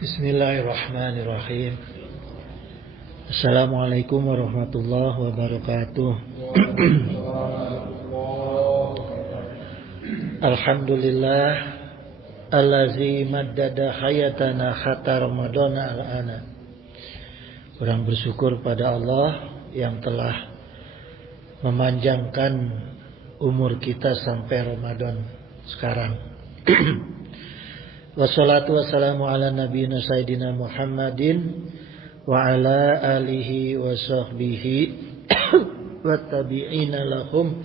Bismillahirrahmanirrahim. Assalamualaikum warahmatullahi wabarakatuh. Alhamdulillah allazi maddada hayatana hatta ramadana al-ana. Kurang bersyukur pada Allah yang telah memanjangkan umur kita sampai Ramadan sekarang. Wassalatu wassalamu ala nabiyina sayyidina Muhammadin wa ala alihi wa sahbihi wa tabi'ina lahum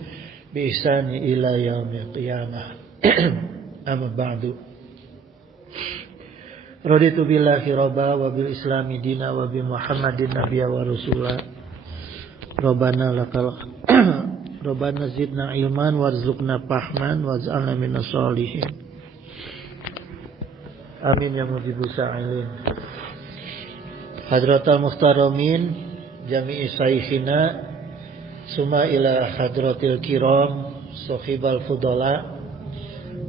bi ihsani ila yaumil qiyamah. Amma ba'du. Raditu billahi rabba wa bil islami dina wa bi Muhammadin nabiyya wa rasula. Rabbana zidna ilman warzuqna fahman waj'alna minas sholihin. Amin ya mujibus sa'ilin. Hadratal muhtaramin jami'i saikhina summa ila hadratil kiram sahibal fudala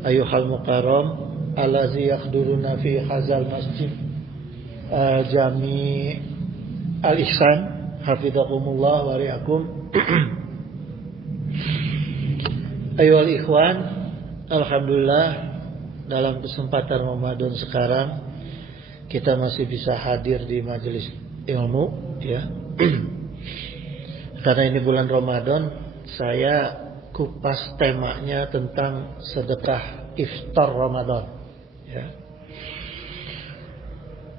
ayuhal mukarram allazi yakhduruna fi hazal masjid jami' al-ihsan hafidhakumullah wa ri'akum. Ayyuhal ikhwan, alhamdulillah dalam kesempatan Ramadan sekarang kita masih bisa hadir di majelis ilmu, ya. Karena ini bulan Ramadan, saya kupas temanya tentang sedekah iftar Ramadan, ya.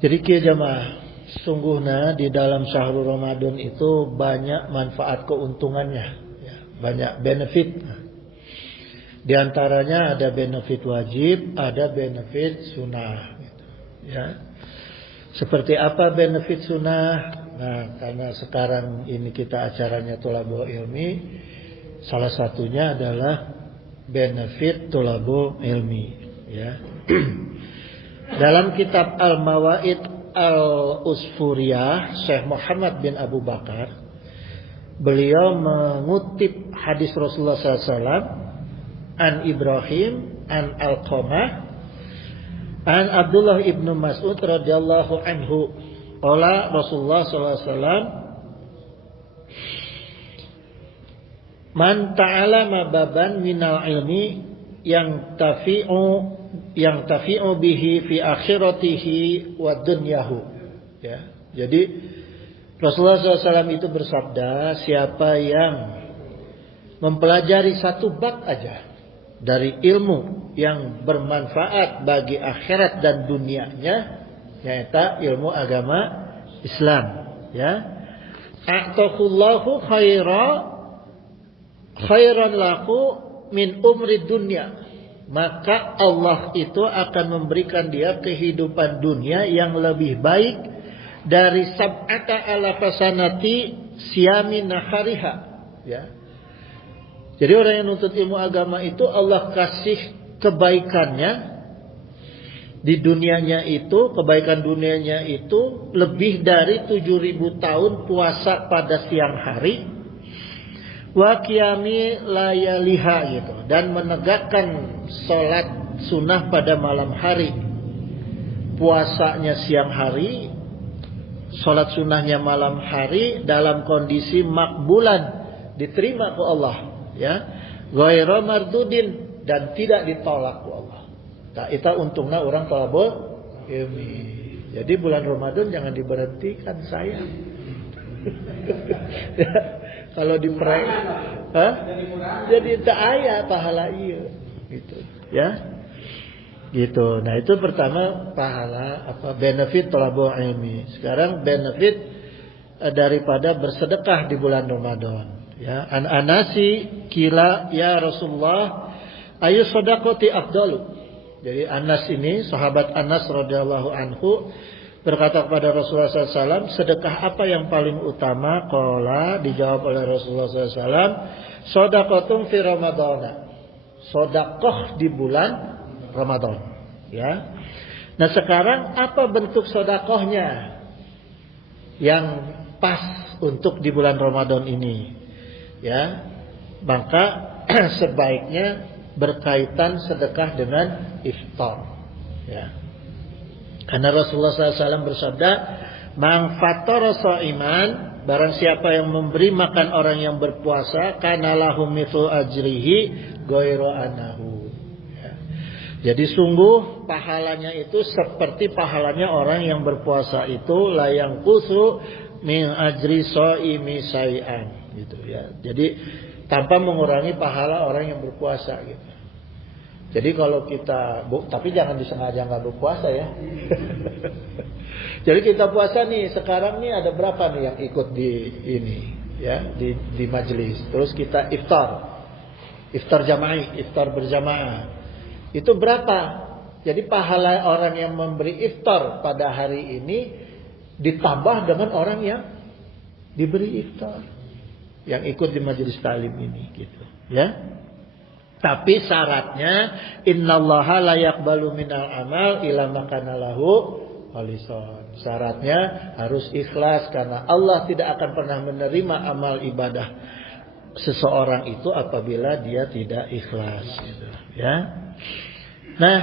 Jadi kia jamaah, sungguhnya di dalam syahrul Ramadan itu banyak manfaat keuntungannya, ya, banyak benefit. Di antaranya ada benefit wajib, ada benefit sunnah, gitu, ya. Seperti apa benefit sunnah? Nah, karena sekarang ini kita acaranya Tholabul Ilmi, salah satunya adalah benefit Tholabul Ilmi, ya. Dalam kitab Al-Mawaid Al-Usfuriyah, Syekh Muhammad bin Abu Bakar, beliau mengutip hadis Rasulullah SAW an Ibrahim an Alqamah an Abdullah ibnu Mas'ud radhiyallahu anhu qala Rasulullah sallallahu alaihi wasallam man ta'alama baban minal ilmi yang tafi'u bihi fi akhiratihi wa dunyahu, ya. Jadi Rasulullah SAW itu bersabda, siapa yang mempelajari satu bab aja dari ilmu yang bermanfaat bagi akhirat dan dunianya, yaitu ilmu agama Islam, ya. A'taqullahu khairan lahu min umri dunya, maka Allah itu akan memberikan dia kehidupan dunia yang lebih baik dari sab'ata alafasanati siyami nahariha, ya. Jadi orang yang nuntut ilmu agama itu Allah kasih kebaikannya di dunianya itu, kebaikan dunianya itu lebih dari 7.000 tahun puasa pada siang hari, wa qiyami layaliha, gitu, dan menegakkan sholat sunnah pada malam hari. Puasanya siang hari, sholat sunnahnya malam hari dalam kondisi makbulan, diterima ke Allah, ya, ghairu mardudin, dan tidak ditolak ku Allah. Nah, itu untungnya orang tholabul ilmi. Jadi bulan Ramadan jangan diberhentikan, sayang. Ya, kalau diperek, jadi tak aya pahala iya, gitu, ya. Gitu. Nah, itu pertama pahala benefit tholabul ilmi. Sekarang benefit daripada bersedekah di bulan Ramadan. Ya, an Anasi kila ya Rasulullah ayu shadaqati afdalu. Jadi Anas ini, sahabat Anas radhiyallahu anhu, berkata kepada Rasulullah SAW, sedekah apa yang paling utama? Qala, dijawab oleh Rasulullah SAW, shadaqatun fi Ramadana, sedekah di bulan Ramadan, ya. Nah, sekarang apa bentuk sedekahnya yang pas untuk di bulan Ramadan ini? Ya, maka sebaiknya berkaitan sedekah dengan iftar, ya. Karena Rasulullah SAW bersabda, "Man fattara sha'iman," barang siapa yang memberi makan orang yang berpuasa, kana lahu mithlu ajrihi ghairu anahu. Ya. Jadi sungguh pahalanya itu seperti pahalanya orang yang berpuasa itu, la yanqusu min ajri shaimi syai'an, gitu ya. Jadi tanpa mengurangi pahala orang yang berpuasa gitu. Jadi kalau kita, tapi jangan disengaja nggak berpuasa ya. Jadi kita puasa nih, sekarang nih ada berapa nih yang ikut di ini ya, di majelis. Terus kita iftar jama'i, iftar berjamaah. Itu berapa? Jadi pahala orang yang memberi iftar pada hari ini ditambah dengan orang yang diberi iftar, yang ikut di majelis taklim ini gitu ya. Tapi syaratnya innallaha la yaqbalu minal amal illa ma kana lahu khalisan. Syaratnya harus ikhlas karena Allah tidak akan pernah menerima amal ibadah seseorang itu apabila dia tidak ikhlas gitu, ya. Nah,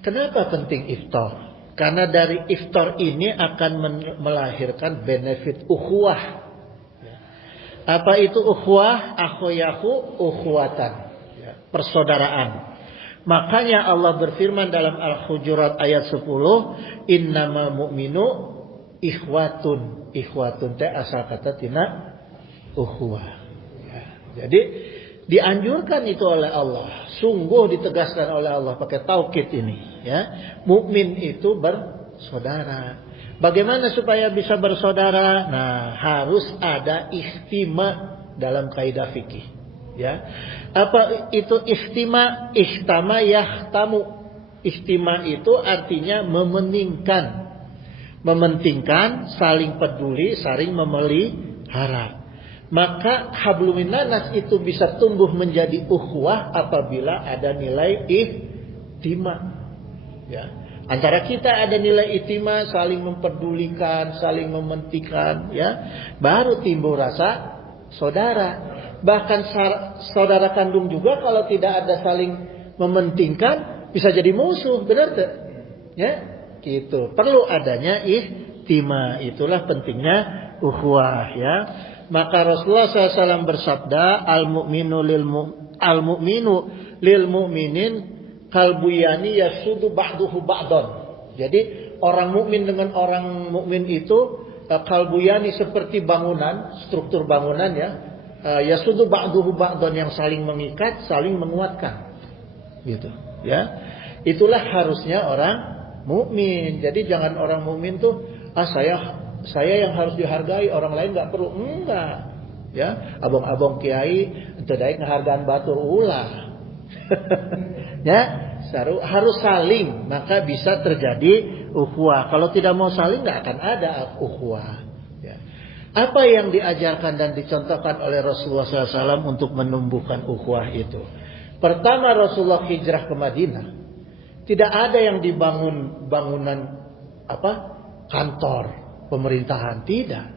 kenapa penting iftar? Karena dari iftar ini akan melahirkan benefit ukhuwah. Apa itu ukhuwah? Akhoyahu ukhuwatan. Persaudaraan. Makanya Allah berfirman dalam Al-Hujurat ayat 10, "Innama mu'minu ikhwatun." Ikhwatun teh asal kata tina ukhuwah. Ya. Jadi dianjurkan itu oleh Allah. Sungguh ditegaskan oleh Allah pakai taukid ini, ya. Mukmin itu bersaudara. Bagaimana supaya bisa bersaudara? Nah, harus ada ihtima dalam kaidah fikih. Ya, apa itu istima? Ihtama yahtamu. Istima itu artinya mementingkan, saling peduli, saling memelihara. Maka hablum minannas itu bisa tumbuh menjadi ukhuwah apabila ada nilai ihtima. Ya, antara kita ada nilai ihtima, saling mempedulikan, saling mementingkan, ya, baru timbul rasa saudara. Bahkan saudara kandung juga kalau tidak ada saling mementingkan bisa jadi musuh, benar tak? Ya, gitu. Perlu adanya ihtima. Itulah pentingnya ukhuwah, ya. Maka Rasulullah SAW bersabda, al-mu'minu lil mu'minin kalbuyani yasudu ba'duhu ba'don. Jadi orang mukmin dengan orang mukmin itu kalbuyani seperti bangunan, struktur bangunan, ya. Yasudu ba'duhu ba'don, yang saling mengikat, saling menguatkan. Gitu, ya. Itulah harusnya orang mukmin. Jadi jangan orang mukmin tuh saya yang harus dihargai, orang lain enggak perlu. Enggak. Ya, abang-abang kiai ente daek ngehargaan batur ulah. Ya, harus saling, maka bisa terjadi ukhuwah. Kalau tidak mau saling enggak akan ada ukhuwah. Apa yang diajarkan dan dicontohkan oleh Rasulullah SAW untuk menumbuhkan ukhuwah itu? Pertama, Rasulullah hijrah ke Madinah. Tidak ada yang dibangun bangunan kantor pemerintahan, tidak.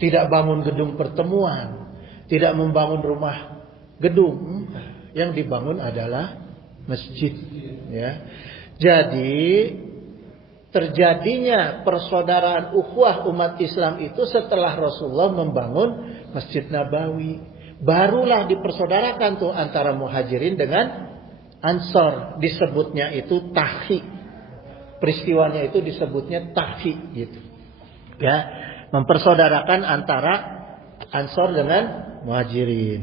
Tidak bangun gedung pertemuan, tidak membangun rumah gedung. Yang dibangun adalah masjid, ya. Jadi terjadinya persaudaraan ukhuwah umat Islam itu setelah Rasulullah membangun Masjid Nabawi. Barulah dipersaudarakan tuh antara muhajirin dengan ansor. Disebutnya itu tahi. Peristiwanya itu disebutnya tahi gitu. Ya, mempersaudarakan antara ansor dengan muhajirin.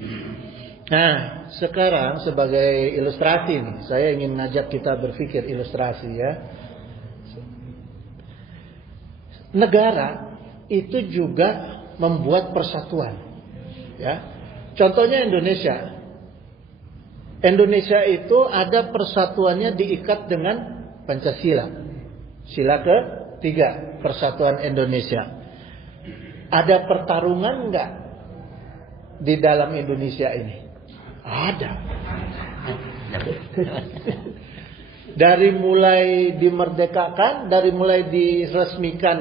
Nah, sekarang sebagai ilustrasi nih, saya ingin ngajak kita berpikir ilustrasi, ya. Negara itu juga membuat persatuan, ya. Contohnya Indonesia. Indonesia itu ada persatuannya diikat dengan Pancasila. Sila ke-3, Persatuan Indonesia. Ada pertarungan enggak di dalam Indonesia ini? Ada. Dari mulai dimerdekakan, dari mulai diresmikan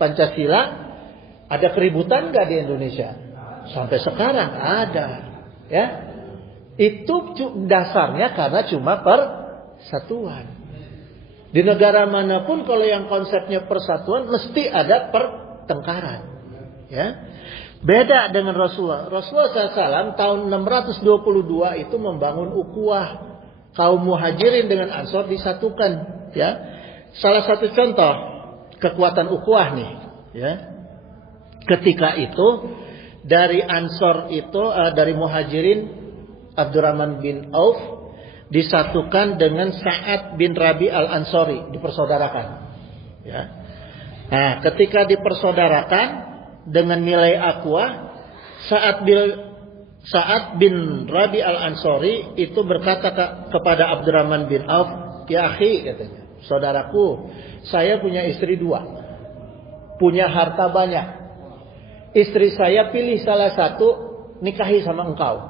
Pancasila, ada keributan nggak di Indonesia? Sampai sekarang ada, ya. Itu dasarnya karena cuma persatuan. Di negara manapun kalau yang konsepnya persatuan mesti ada pertengkaran. Ya. Beda dengan Rasulullah. Rasulullah SAW tahun 622 itu membangun ukhuwah. Kaum muhajirin dengan ansor disatukan. Ya. Salah satu contoh kekuatan ukhuwah nih. Ya. Ketika itu dari ansor itu dari muhajirin Abdurrahman bin Auf disatukan dengan Sa'ad bin Rabi al-Ansori, dipersaudarakan. Ya. Nah, ketika dipersaudarakan dengan nilai akwa, Sa'ad bin Rabi al-Ansori itu berkata kepada Abdurrahman bin Auf, "Ya akhi," katanya, "saudaraku, saya punya istri 2, punya harta banyak. Istri saya pilih salah satu, nikahi sama engkau.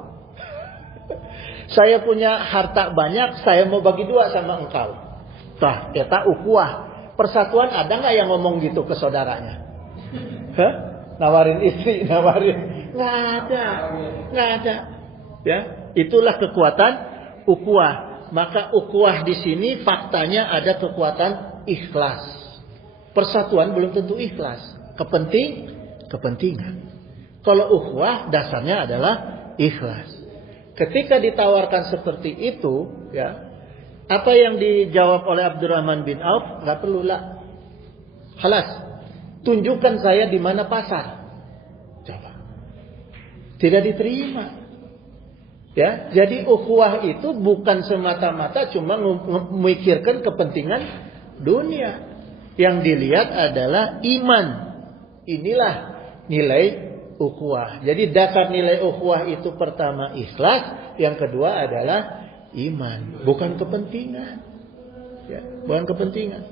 Saya punya harta banyak, saya mau bagi 2 sama engkau." Tah, eta ukhuwah. Persatuan ada nggak yang ngomong gitu ke saudaranya? Hah? Nawarin istri, nawarin. Nggak ada. Ya, itulah kekuatan ukhuwah. Maka ukhuwah di sini faktanya ada kekuatan ikhlas. Persatuan belum tentu ikhlas. Kepentingan. Kalau ukhuwah dasarnya adalah ikhlas. Ketika ditawarkan seperti itu, ya, apa yang dijawab oleh Abdurrahman bin Auf? Nggak perlu lah. Halas. Tunjukkan saya di mana pasar. Coba. Tidak diterima. Ya, jadi ukhuwah itu bukan semata-mata cuma memikirkan kepentingan dunia. Yang dilihat adalah iman. Inilah nilai ukhuwah. Jadi dasar nilai ukhuwah itu pertama ikhlas, yang kedua adalah iman, bukan kepentingan. Ya, bukan kepentingan.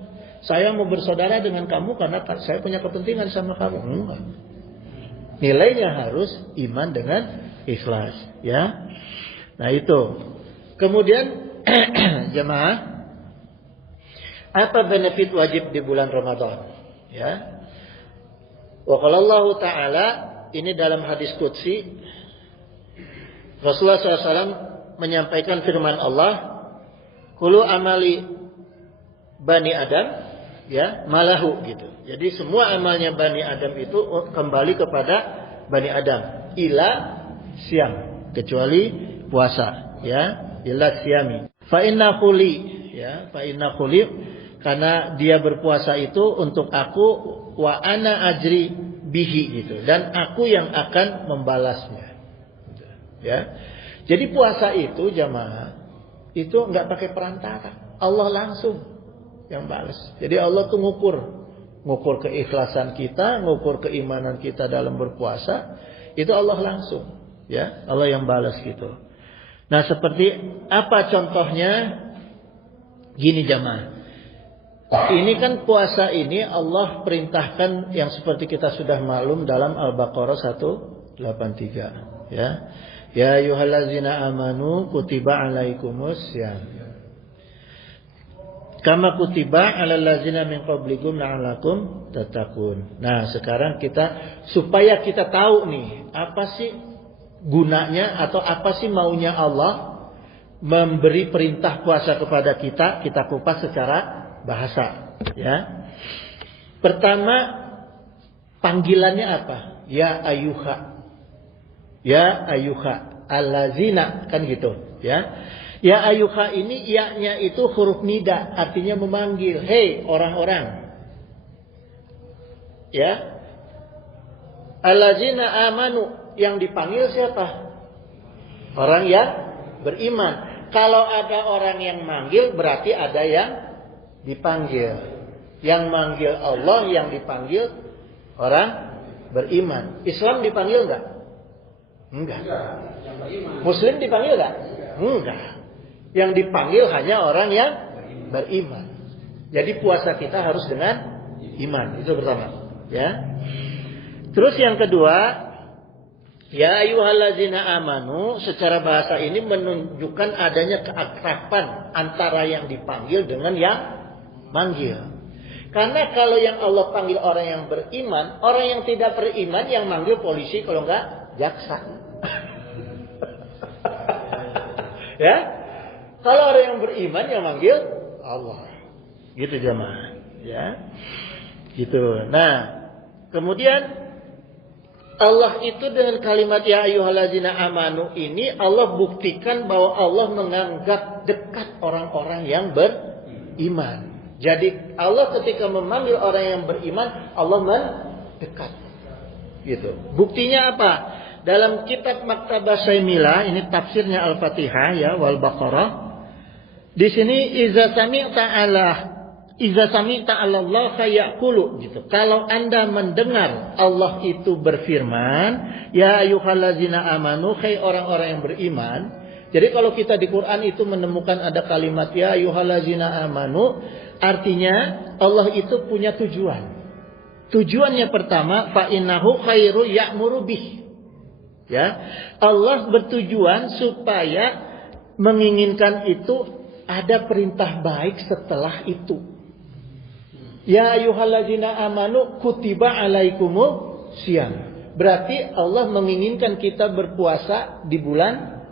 Saya mau bersaudara dengan kamu karena saya punya kepentingan sama kamu. Enggak. Nilainya harus iman dengan ikhlas, ya. Nah, itu. Kemudian jemaah, apa benefit wajib di bulan Ramadan? Ya. Wa qala Allah Ta'ala, ini dalam hadis qudsi, Rasulullah SAW menyampaikan firman Allah, "Kullu amali Bani Adam," ya, "malahu," gitu. Jadi semua amalnya Bani Adam itu kembali kepada Bani Adam, ila siam, kecuali puasa, ya, ila siami. Fa inna khuli, ya, fa inna khuli, karena dia berpuasa itu untuk aku, wa ana ajri bihi, gitu, dan aku yang akan membalasnya. Ya. Jadi puasa itu jamaah itu nggak pakai perantara, Allah langsung yang balas. Jadi Allah tuh ngukur keikhlasan kita, ngukur keimanan kita dalam berpuasa, itu Allah langsung, ya, Allah yang balas gitu. Nah, seperti apa contohnya? Gini jamaah. Ini kan puasa ini Allah perintahkan yang seperti kita sudah maklum dalam Al-Baqarah 183, ya. Ya ayyuhallazina amanu kutiba alaikumus syiyam kama kutiba alal ladzina min qablikum la'allakum tattaqun. Nah, sekarang supaya kita tahu nih, apa sih gunanya atau apa sih maunya Allah memberi perintah puasa kepada kita kupas secara bahasa, ya. Pertama, panggilannya apa? Ya ayyuha allazina, kan gitu, ya. Ya ayyuha ini ya-nya itu huruf nida, artinya memanggil. Hei orang-orang. Ya. Allazina amanu, yang dipanggil siapa? Orang yang beriman. Kalau ada orang yang manggil berarti ada yang dipanggil. Yang manggil Allah, yang dipanggil orang beriman. Islam dipanggil enggak? Enggak. Muslim dipanggil enggak? Enggak. Yang dipanggil hanya orang yang beriman. Jadi puasa kita harus dengan iman. Itu pertama, ya. Terus yang kedua, ya ayyuhallazina amanu, secara bahasa ini menunjukkan adanya keakraban antara yang dipanggil dengan yang manggil. Karena kalau yang Allah panggil orang yang beriman, orang yang tidak beriman yang manggil polisi, kalau enggak jaksa. Ya, kalau orang yang beriman yang manggil Allah. Gitu jemaah, ya. Gitu. Nah, kemudian Allah itu dengan kalimat ya ayyuhallazina amanu ini Allah buktikan bahwa Allah menganggap dekat orang-orang yang beriman. Jadi Allah ketika memanggil orang yang beriman, Allah mendekat. Gitu. Buktinya apa? Dalam kitab Maktabah Syaimilah, ini tafsirnya Al-Fatihah ya wal Baqarah. Di sini iza sami'ta Allah fayaqulu gitu. Kalau Anda mendengar Allah itu berfirman, ya ayyuhallazina amanu, hai orang-orang yang beriman. Jadi kalau kita di Quran itu menemukan ada kalimat ya ayyuhallazina amanu, artinya Allah itu punya tujuan. Tujuannya pertama, fa innahu khairu ya'muru bih. Ya. Allah bertujuan supaya menginginkan itu ada perintah baik setelah itu. Ya ayyuhallazina amanu kutiba alaikumus syiyam. Berarti Allah menginginkan kita berpuasa di bulan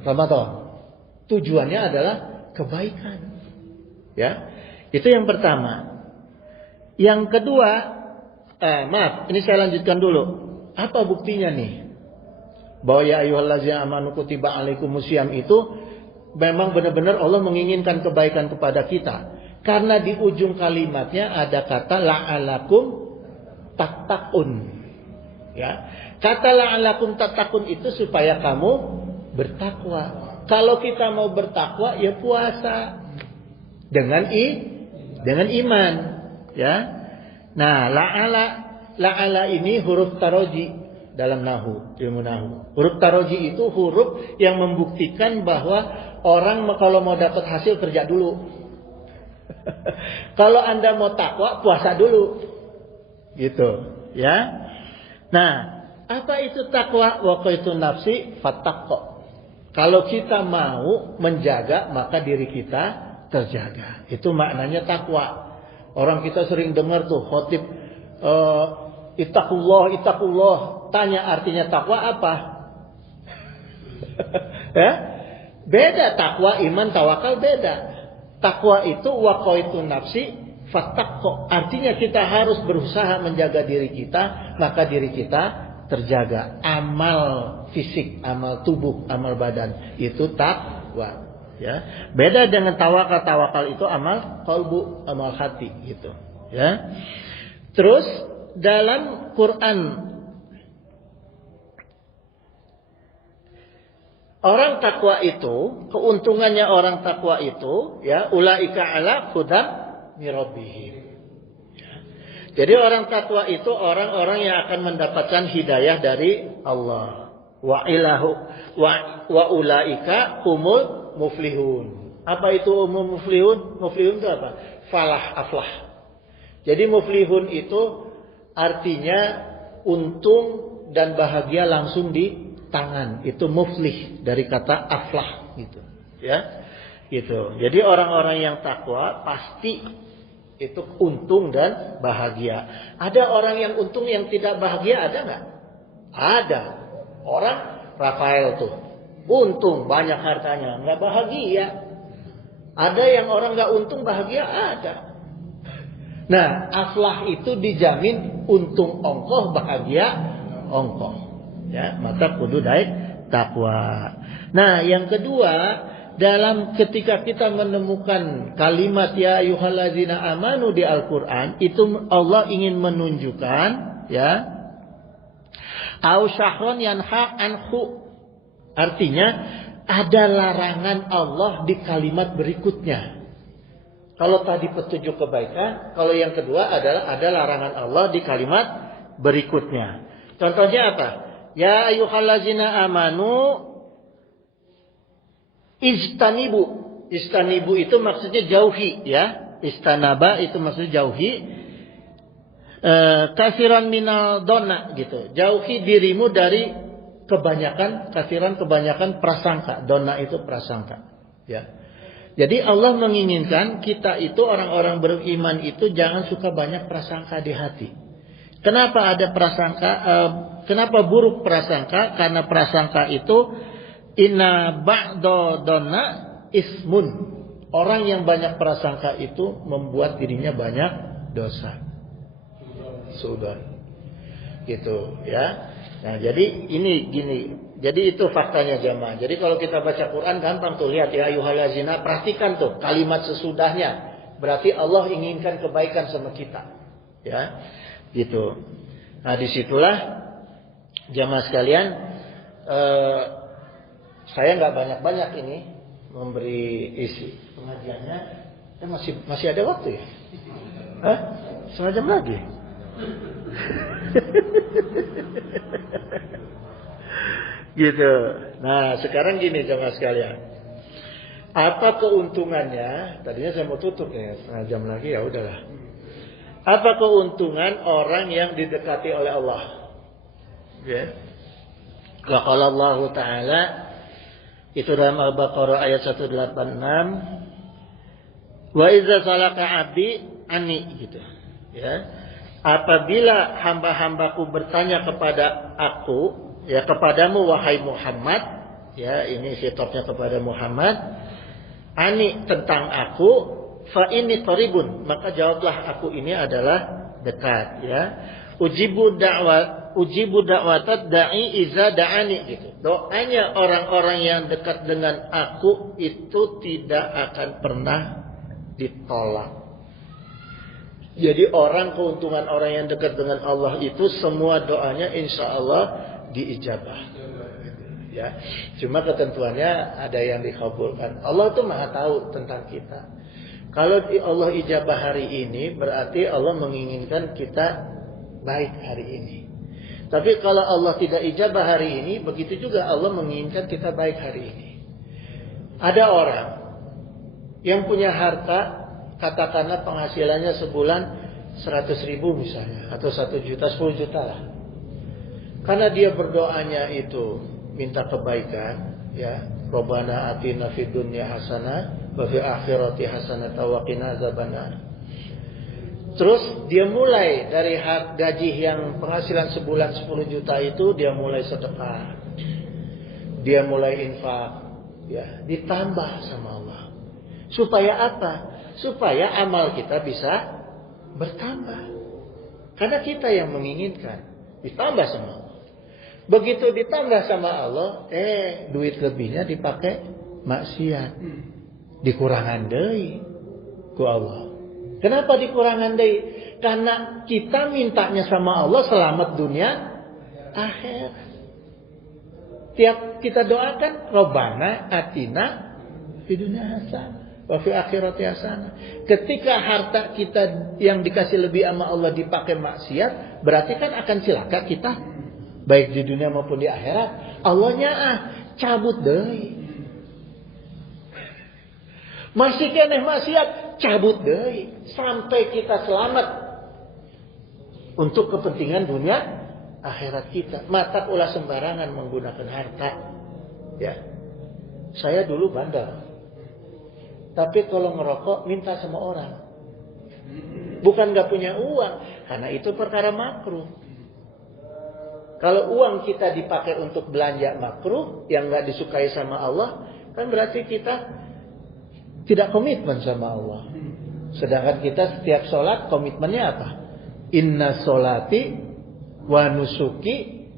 Ramadan. Tujuannya adalah kebaikan. Ya. Itu yang pertama. Yang kedua, ini saya lanjutkan dulu. Apa buktinya nih? Bahwa ya ayyuhallazina amanu kutiba alaikumus syiyam itu memang benar-benar Allah menginginkan kebaikan kepada kita. Karena di ujung kalimatnya ada kata la'alakum tattaqun. Ya. Kata la'alakum tattaqun itu supaya kamu bertakwa. Kalau kita mau bertakwa ya puasa dengan iman, ya. Nah, la'ala ini huruf taroji dalam ilmu nahu. Huruf taroji itu huruf yang membuktikan bahwa orang kalau mau dapat hasil kerja dulu. Kalau Anda mau takwa, puasa dulu. Gitu, ya. Nah, apa itu takwa? Waqaitu nafsi fattaqo. Kalau kita mau menjaga, maka diri kita terjaga. Itu maknanya takwa. Orang kita sering dengar tuh khotib ittaqullah. Tanya artinya takwa apa? Ya? Beda takwa, iman, tawakal beda. Takwa itu waqaitu nafsi fattaqo. Artinya kita harus berusaha menjaga diri kita, maka diri kita terjaga. Amal fisik, amal tubuh, amal badan itu takwa. Ya, beda dengan tawakal. Tawakal itu amal qalbu, amal hati gitu. Ya. Terus dalam Quran orang takwa itu, keuntungannya orang takwa itu, ya, ulaika ala hudan mirabbihim. Ya. Jadi orang takwa itu orang-orang yang akan mendapatkan hidayah dari Allah. Wa ulaika humul muflihun. Apa itu umum muflihun? Muflihun itu apa? Falah, aflah. Jadi muflihun itu artinya untung dan bahagia langsung di tangan. Itu muflih dari kata aflah gitu. Ya. Gitu. Jadi orang-orang yang takwa pasti itu untung dan bahagia. Ada orang yang untung yang tidak bahagia, ada nggak? Ada. Orang Rafael tuh untung banyak hartanya, nggak bahagia. Ada yang orang nggak untung bahagia, ada. Nah, aflah itu dijamin untung ongkoh, bahagia ongkoh. Ya, maka kudu daik takwa. Nah, yang kedua, dalam ketika kita menemukan kalimat ya ayyuhallazina amanu di Al-Qur'an, itu Allah ingin menunjukkan, ya, au syahron yanha anhu. Artinya ada larangan Allah di kalimat berikutnya. Kalau tadi petunjuk kebaikan, kalau yang kedua adalah ada larangan Allah di kalimat berikutnya. Contohnya apa? Ya ayyuhallazina amanu ijtanibu. Ijtanibu itu maksudnya jauhi, ya. Istanaba itu maksudnya jauhi. Kasiran minal donna gitu. Jauhi dirimu dari kebanyakan prasangka. Donna itu prasangka, ya. Jadi Allah menginginkan kita itu orang-orang beriman itu jangan suka banyak prasangka di hati. Kenapa ada prasangka? Kenapa buruk prasangka? Karena prasangka itu inna ba'da donna ismun. Orang yang banyak prasangka itu membuat dirinya banyak dosa. Sudah. Gitu ya. Nah, jadi ini gini. Jadi itu faktanya jamaah. Jadi kalau kita baca Quran gampang tuh lihat ya ayyuhallazina, perhatikan tuh kalimat sesudahnya. Berarti Allah inginkan kebaikan sama kita. Ya. Gitu. Nah, disitulah jamaah sekalian, saya nggak banyak-banyak ini memberi isi pengajiannya. Masih ada waktu ya? Hah? Setengah jam lagi. Gitu. Nah, sekarang gini jamaah sekalian. Apa keuntungannya? Tadinya saya mau tutup nih, setengah jam lagi ya udahlah. Apa keuntungan orang yang didekati oleh Allah? Ya. Qala Allah Ta'ala itu dalam Al-Baqarah ayat 186. Wa iza salaka abdi ani gitu. Ya. Apabila hamba-hambaku bertanya kepada aku, ya kepadamu wahai Muhammad, ya ini sitopnya kepada Muhammad, ani tentang aku, fa ini qaribun, maka jawablah aku ini adalah dekat, ya. Ujibu da'watat da'i iza da'ani gitu. Doanya orang-orang yang dekat dengan aku itu tidak akan pernah ditolak. Jadi keuntungan orang yang dekat dengan Allah itu semua doanya insya Allah diijabah. Ya, cuma ketentuannya ada yang dikabulkan. Allah tuh maha tahu tentang kita. Kalau Allah ijabah hari ini berarti Allah menginginkan kita baik hari ini. Tapi kalau Allah tidak ijabah hari ini, begitu juga Allah menginginkan kita baik hari ini. Ada orang yang punya harta, katakanlah penghasilannya sebulan 100.000 misalnya, atau 1 juta, 10 juta lah. Karena dia berdoanya itu minta kebaikan, ya. Rabbana atina fid dunya hasanah wa fil akhirati hasanah wa qina azabannar. Terus dia mulai dari gaji yang penghasilan sebulan 10 juta itu dia mulai sedekah. Dia mulai infak, ya, ditambah sama Allah. Supaya apa? Supaya amal kita bisa bertambah. Karena kita yang menginginkan ditambah sama Allah. Begitu ditambah sama Allah, duit lebihnya dipakai maksiat. Dikurangan deui ku Allah. Kenapa dikurangan deui? Karena kita mintanya sama Allah selamat dunia akhirat. Tiap kita doakan Rabbana atina fid dunya hasanah wa fil akhirati hasanah. Ketika harta kita yang dikasih lebih sama Allah dipakai maksiat, berarti kan akan cilaka kita baik di dunia maupun di akhirat. Allahnya cabut deui. Masih keneh maksiat, cabut deui sampai kita selamat untuk kepentingan dunia akhirat kita. Mata ulah sembarangan menggunakan harta. Ya. Saya dulu bandel. Tapi kalau ngerokok minta sama orang. Bukan gak punya uang. Karena itu perkara makruh. Kalau uang kita dipakai untuk belanja makruh. Yang gak disukai sama Allah. Kan berarti kita tidak komitmen sama Allah. Sedangkan kita setiap sholat komitmennya apa? Inna sholati wa nusuki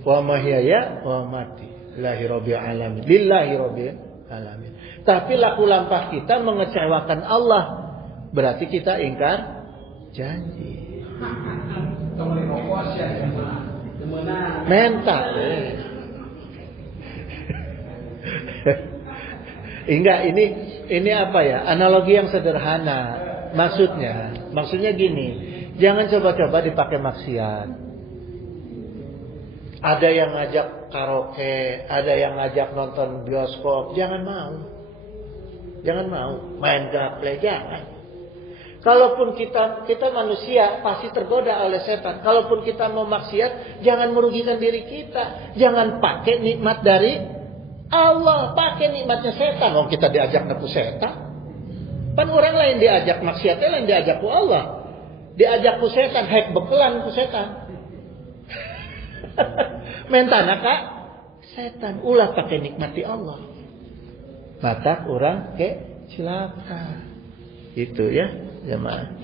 wa mahyaya wa mati lillahi rabbil alamin. Lillahi rabbil alamin. Tapi laku lampah kita mengecewakan Allah. Berarti kita ingkar janji. Mental. Enggak, ini apa ya? Analogi yang sederhana. Maksudnya gini, jangan coba-coba dipakai maksiat. Ada yang ngajak karaoke, ada yang ngajak nonton bioskop, jangan mau. Main gaple, jangan. Kalaupun kita manusia pasti tergoda oleh setan. Kalaupun kita mau maksiat, jangan merugikan diri kita. Jangan pakai nikmat dari Allah, pakai nikmatnya setan. Kalau kita diajak nepu setan, kan orang lain diajak maksiatnya, lain diajak ku Allah. Diajak ku setan, hek bekelan ku setan. Mentana kak setan, ulah pakai nikmati Allah. Mata orang ke Cilaka. Itu ya, jemaah.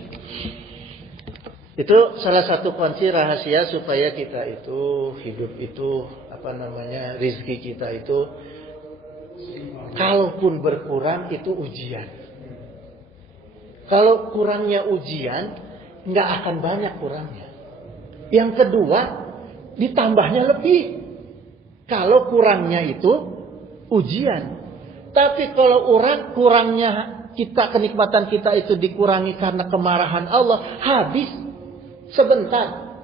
Itu salah satu kunci rahasia supaya kita itu hidup itu rizki kita itu kalaupun berkurang itu ujian. Kalau kurangnya ujian, nggak akan banyak kurangnya. Yang kedua, ditambahnya lebih. Kalau kurangnya itu ujian. Tapi kalau kurangnya kenikmatan kita itu dikurangi karena kemarahan Allah, habis sebentar.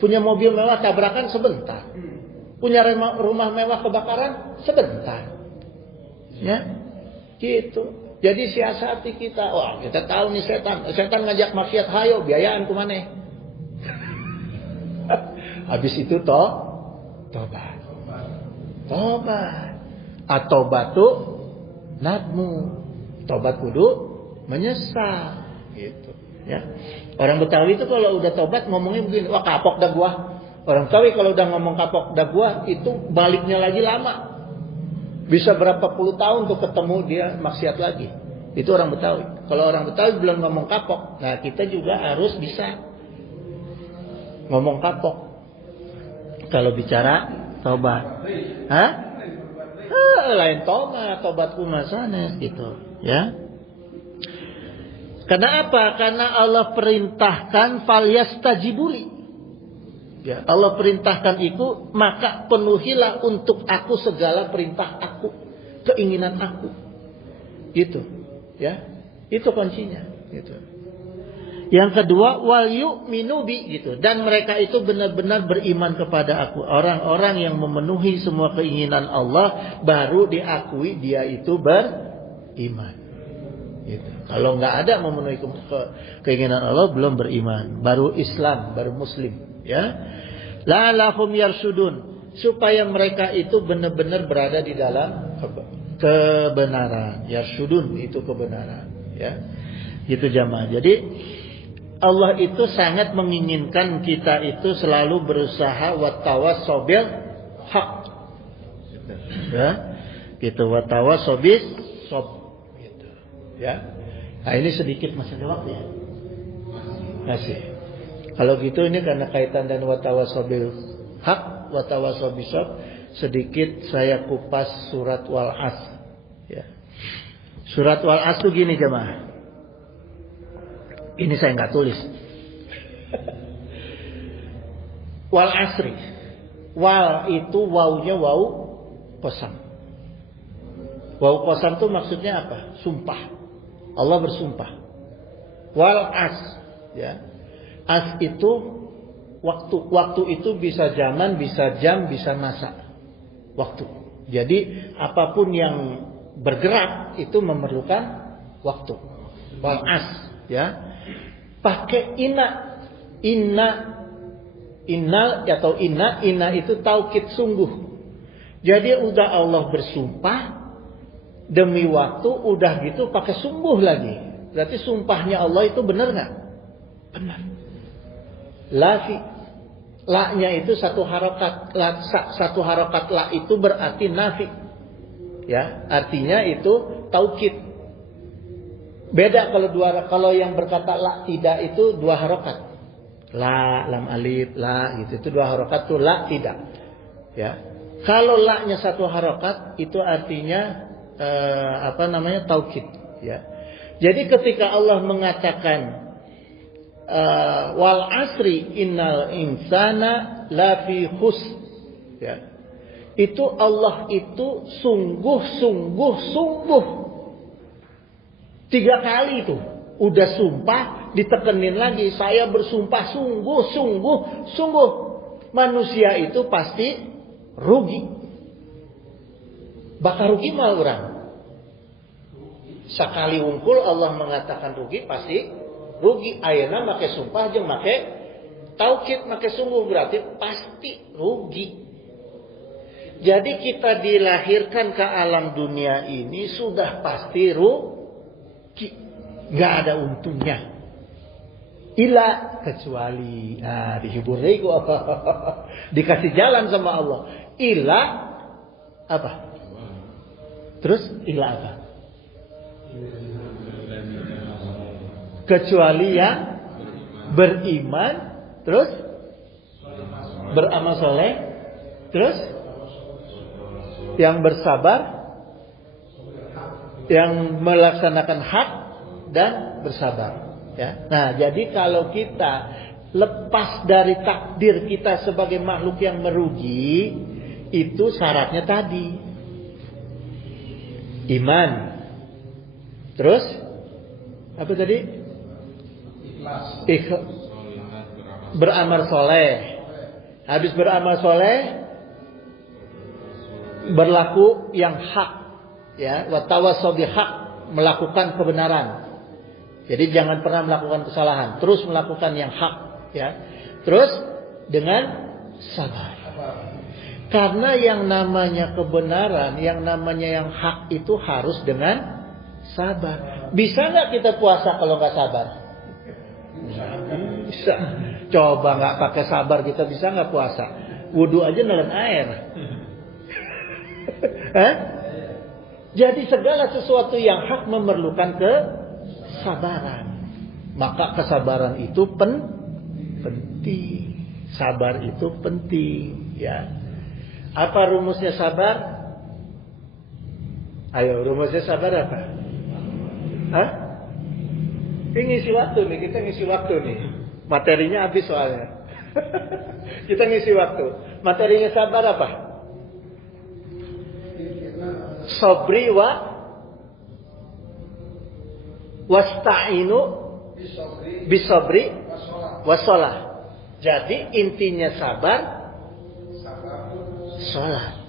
Punya mobil mewah tabrakan sebentar. Punya rumah mewah kebakaran sebentar. Ya, gitu. Jadi siasati kita. Wah, kita tahu nih setan ngajak maksiat, hayo biayaan kumane. Habis itu tobat. Atobatu nadmu. Tobat kudu menyesal. Gitu. Ya. Orang Betawi itu kalau udah tobat ngomongnya begini, wah kapok dah gua. Orang Betawi kalau udah ngomong kapok dah gua, itu baliknya lagi lama. Bisa berapa puluh tahun tuh ketemu dia maksiat lagi. Itu orang Betawi. Kalau orang Betawi belum ngomong kapok, nah kita juga harus bisa ngomong kapok. Kalau bicara tobat. Hah? Lain tobatku masanes gitu, ya. Karena apa? Karena Allah perintahkan falyastajibuli. Ya, Allah perintahkan itu, maka penuhilah untuk aku segala perintah aku, keinginan aku. Gitu. Ya. Itu kuncinya, gitu. Yang kedua, wal yu'minu bi, gitu. Dan mereka itu benar-benar beriman kepada aku. Orang-orang yang memenuhi semua keinginan Allah baru diakui dia itu beriman. Gitu. Kalau nggak ada memenuhi keinginan Allah belum beriman, baru Islam, baru Muslim. Ya, la lahum yarsudun, supaya mereka itu benar-benar berada di dalam kebenaran. Yarsudun itu kebenaran. Ya, gitu jamaah. Jadi Allah itu sangat menginginkan kita itu selalu berusaha wattawassobil haq. Ya, gitu wattawassobis sob. Gitu. Ya. Nah ini sedikit masih ada waktu ya. Masih. Kalau gitu ini karena kaitan dan wattawassobil haq, wattawassobis sob, sedikit saya kupas surat Wal-As. Ya. Surat Wal-As itu gini jemaah. Ini saya nggak tulis. Wal asri. Wal itu wawunya wawu qasam. Wawu qasam itu maksudnya apa? Sumpah. Allah bersumpah. Wal as, ya. As itu waktu. Waktu itu bisa zaman, bisa jam, bisa masa. Waktu. Jadi apapun yang bergerak itu memerlukan waktu. Wal as, ya. Pakai inna atau inna itu taukid sungguh. Jadi udah Allah bersumpah demi waktu, udah gitu pakai sungguh lagi. Berarti sumpahnya Allah itu benar nggak? Benar. Lafi, la-nya itu satu harokat, la itu berarti nafi. Ya, artinya itu taukid. Beda kalau yang berkata la tidak itu dua harokat. La, lam alif, la gitu. Itu dua harokat tuh la tidak. Ya. Kalau la-nya satu harokat itu artinya taukid, ya. Jadi ketika Allah mengatakan wal asri innal insana lafi khusr, ya. Itu Allah itu sungguh 3 kali itu. Udah sumpah, ditekenin lagi. Saya bersumpah sungguh. Manusia itu pasti rugi. Bakal rugi mal orang. Sekali wungkul Allah mengatakan rugi, pasti rugi. Ayeuna make sumpah jeung make taukid, make sungguh berarti pasti rugi. Jadi kita dilahirkan ke alam dunia ini sudah pasti rugi. Nggak ada untungnya. Ila kecuali dihibur ego dikasih jalan sama Allah. Ila apa? Terus ila apa? Kecuali yang beriman, terus beramal soleh, terus yang bersabar, yang melaksanakan hak dan bersabar. Ya. Nah, jadi kalau kita lepas dari takdir kita sebagai makhluk yang merugi, itu syaratnya tadi iman, terus apa tadi? Beramal soleh. Habis beramal soleh, berlaku yang hak, ya, wa tawassaw bil haq, melakukan kebenaran. Jadi jangan pernah melakukan kesalahan, terus melakukan yang hak, ya. Terus dengan sabar. Karena yang namanya kebenaran, yang namanya yang hak itu harus dengan sabar. Bisa nggak kita puasa kalau nggak sabar? Bisa. Coba nggak pakai sabar kita bisa nggak puasa? Wudhu aja nelen air. Jadi segala sesuatu yang hak memerlukan kesabaran. Maka kesabaran itu penting. Sabar itu penting, ya. Apa rumusnya sabar? Ayo, rumusnya sabar apa? Ini ngisi waktu nih, kita ngisi waktu nih. Materinya habis soalnya. Kita ngisi waktu. Materinya sabar apa? Sabri wasta'inu bisabri wassalah. Jadi intinya sabar, salat.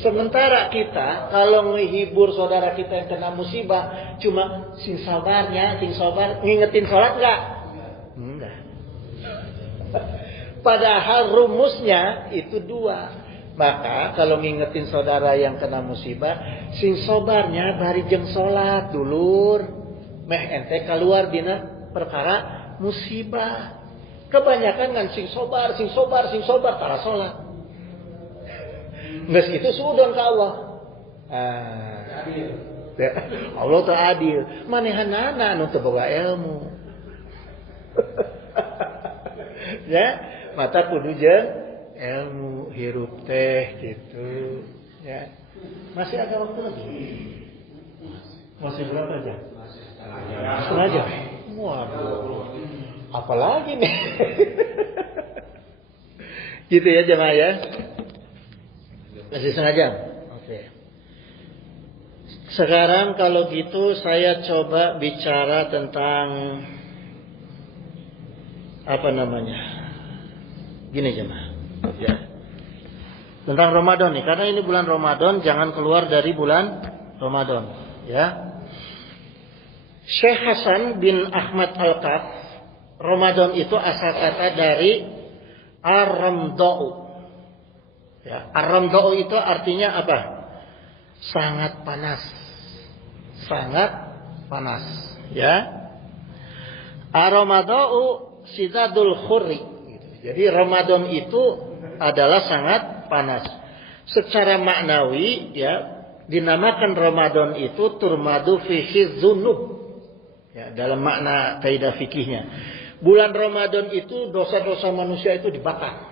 Sementara kita kalau menghibur saudara kita yang kena musibah cuma sing sabarnya, sing sabar, ngingetin sholat enggak? Enggak. Padahal rumusnya itu dua. Maka kalau ngingetin saudara yang kena musibah, sing sabarnya bari jeung sholat dulur. Meh ente keluar dina perkara musibah. Kebanyakan kan sing sabar tara sholat. Nges itu suudon ke Allah. Allah teu adil. Manehanana anu teu boga ilmu. Ya, mata kudu jeung ilmu hirup teh gitu. Ya. Masih ada waktu lagi? Masih berapa jam? Setengah jam. Waduh. Apalagi nih? Gitu ya jemaah ya. Masih setengah jam. Oke. Sekarang kalau gitu saya coba bicara tentang apa namanya? Gini jemaah. Ya. Tentang Ramadan nih, karena ini bulan Ramadan, jangan keluar dari bulan Ramadan, ya. Syekh Hasan bin Ahmad Al-Kaf, Ramadan itu asal kata dari ar-ramda'u. Ya, ar-ramda'u itu artinya apa? Sangat panas. Sangat panas, ya. Ar-ramada'u sidadul khurri. Jadi Ramadan itu adalah sangat panas. Secara maknawi, ya, dinamakan Ramadan itu turmadu fihi dzunub. Ya, dalam makna kaidah fikihnya. Bulan Ramadan itu dosa-dosa manusia itu dibakar.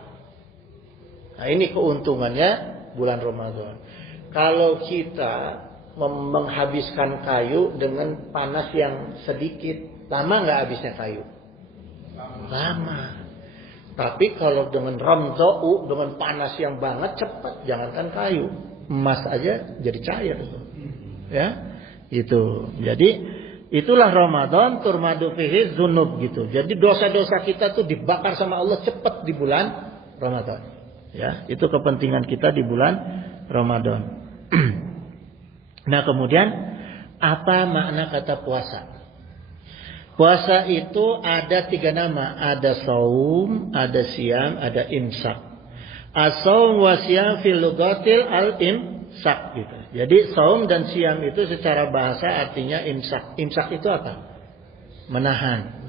Nah, ini keuntungannya bulan Ramadan. Kalau kita menghabiskan kayu dengan panas yang sedikit, lama nggak habisnya kayu? Lama. Tapi kalau dengan ramda'u, dengan panas yang banget, cepat. Jangankan kayu, emas aja jadi cair. Ya, itu. Jadi itulah Ramadan turmadu fihi dzunub gitu. Jadi dosa-dosa kita tuh dibakar sama Allah cepat di bulan Ramadan. Ya, itu kepentingan kita di bulan Ramadan. Nah, kemudian apa makna kata puasa? Puasa itu ada 3 nama, ada saum, ada siam, ada imsak. As-saum wa siam fil lugatil al-imsak gitu. Jadi saum dan siam itu secara bahasa artinya imsak. Imsak itu apa? Menahan.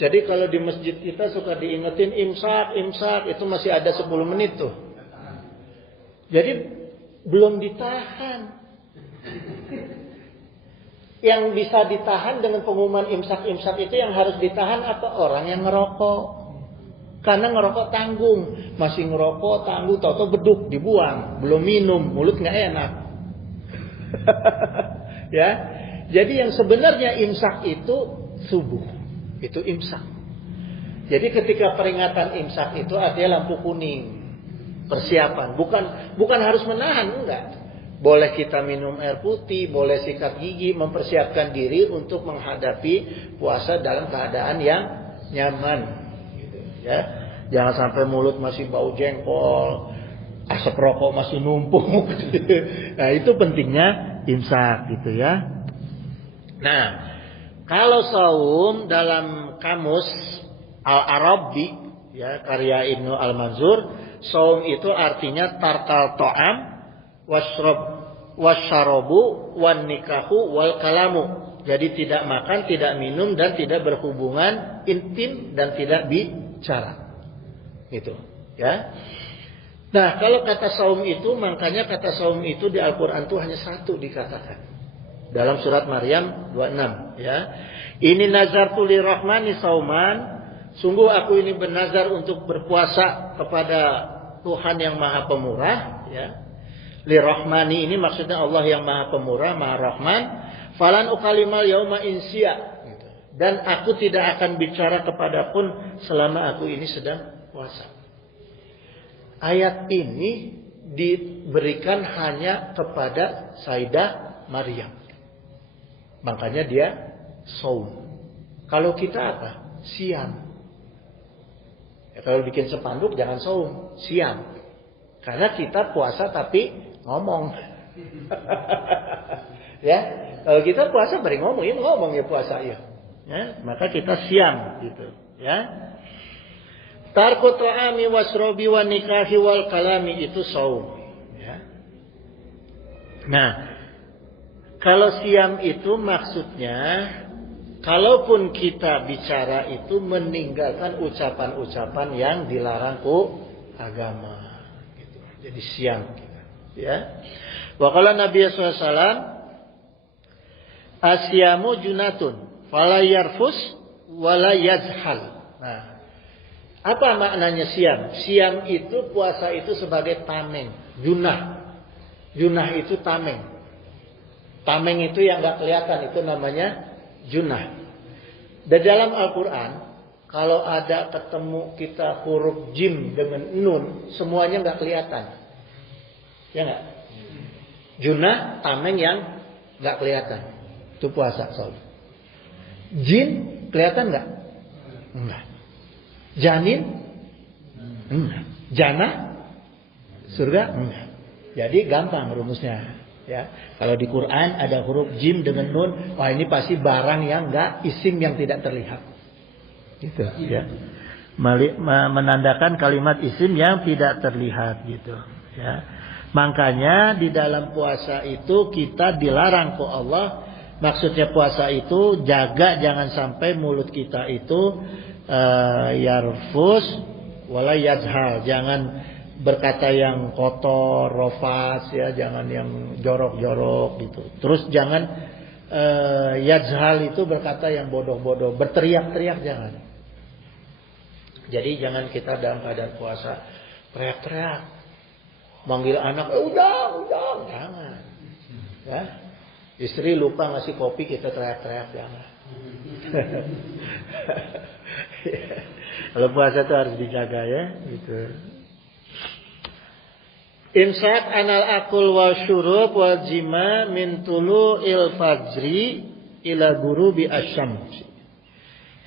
Jadi kalau di masjid kita suka diingetin imsak itu masih ada 10 menit tuh. Jadi belum ditahan. Yang bisa ditahan dengan pengumuman imsak-imsak itu yang harus ditahan apa? Orang yang ngerokok. Karena ngerokok tanggung, masih ngerokok tanggung, tahu-tahu beduk dibuang, belum minum, mulut nggak enak. Ya, jadi yang sebenarnya imsak itu subuh, itu imsak. Jadi ketika peringatan imsak itu artinya lampu kuning, persiapan, bukan harus menahan, enggak. Boleh kita minum air putih, boleh sikat gigi, mempersiapkan diri untuk menghadapi puasa dalam keadaan yang nyaman. Ya, jangan sampai mulut masih bau jengkol, asap rokok masih numpuk. Nah, itu pentingnya imsak gitu ya. Nah, kalau saum dalam kamus Al-Arabi ya, karya Ibnu Al-Manzur, saum itu artinya tarkal to'am wasyarabu wan nikahu wal kalamu. Jadi tidak makan, tidak minum, dan tidak berhubungan intim, dan tidak bicara. Gitu, ya. Nah, kalau kata saum itu, makanya kata saum itu di Al-Qur'an itu hanya satu dikatakan. Dalam surat Maryam 26, ya. Ini nazartu lirrahmani sauman, sungguh aku ini bernazar untuk berpuasa kepada Tuhan yang Maha Pemurah, ya. Lirrahmani ini maksudnya Allah yang Maha Pemurah, Maha Rahman. Falan ukalimal yauma insya. Dan aku tidak akan bicara kepadapun selama aku ini sedang puasa. Ayat ini diberikan hanya kepada Sayyidah Maryam. Makanya dia saum. Kalau kita apa? Siam. Ya, kalau bikin spanduk jangan saum, siam. Karena kita puasa tapi ngomong. Ya, kalau kita puasa beri ngomong ya puasa ya. Ya, maka kita siam gitu, ya. Tarku ta'ami wasrobi wa nikahi wal kalami itu saum, ya. Nah, kalau siam itu maksudnya, kalaupun kita bicara itu meninggalkan ucapan-ucapan yang dilarang agama, gitu. Jadi siam, ya. Wa qala Nabi sallallahu alaihi wasallam, asyamu junatun, fala yarfus wala yazhal. Nah, apa maknanya siam? Siam itu puasa itu sebagai tameng, junah. Junah itu tameng. Tameng itu yang nggak kelihatan, itu namanya junah. Dan dalam Al-Quran, kalau ada ketemu kita huruf jim dengan nun, semuanya nggak kelihatan. Ya nggak? Junah, tameng yang nggak kelihatan. Itu puasa soalnya. Jin kelihatan nggak? Enggak. Janin? Enggak. Jana? Surga? Enggak. Jadi gampang rumusnya. Ya, kalau di Quran ada huruf jim dengan nun, wah ini pasti barang yang enggak, isim yang tidak terlihat. Gitu, ya. Menandakan kalimat isim yang tidak terlihat gitu, ya. Makanya di dalam puasa itu kita dilarang ke Allah. Maksudnya puasa itu jaga jangan sampai mulut kita itu yarfus wala yazhal, jangan berkata yang kotor, rofas ya, jangan yang jorok-jorok gitu. Terus jangan yazhal itu berkata yang bodoh-bodoh, berteriak-teriak jangan. Jadi jangan kita dalam keadaan puasa teriak-teriak, manggil anak, udah, jangan. Ya. Istri lupa ngasih kopi kita teriak-teriak jangan. Kalau puasa itu harus dijaga ya, gitu. Imsak anal akul wa syurub wal jima min tulu'il fajri ila gurubi asyams.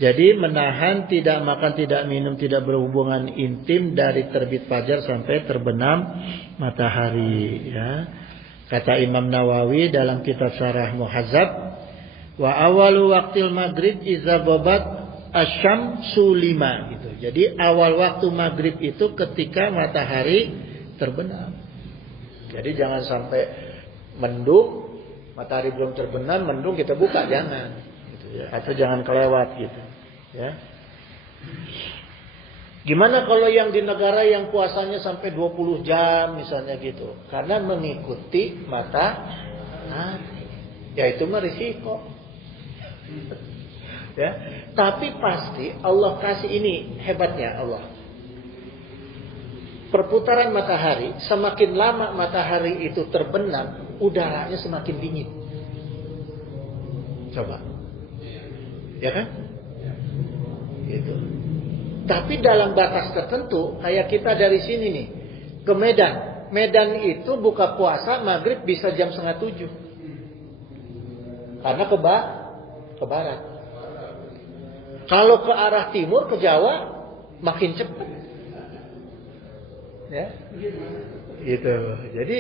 Jadi menahan tidak makan, tidak minum, tidak berhubungan intim dari terbit fajar sampai terbenam matahari ya. Kata Imam Nawawi dalam kitab Syarah Muhazzab, wa awalu waqtil maghrib iza babat asyamsu lima gitu. Jadi awal waktu maghrib itu ketika matahari terbenam. Jadi jangan sampai mendung, matahari belum terbenam, mendung kita buka, jangan. Gitu ya. Atau jangan kelewat gitu. Ya. Gimana kalau yang di negara yang puasanya sampai 20 jam misalnya gitu? Karena mengikuti matahari. ya itu mah risiko. Ya, tapi pasti Allah kasih, ini hebatnya Allah. Perputaran matahari, semakin lama matahari itu terbenam, udaranya semakin dingin. Coba. Ya kan? Gitu. Tapi dalam batas tertentu, kayak kita dari sini nih ke Medan. Medan itu buka puasa maghrib bisa jam 6:30. Karena ke barat. Kalau ke arah timur, ke Jawa, makin cepat. Ya, gitu. Jadi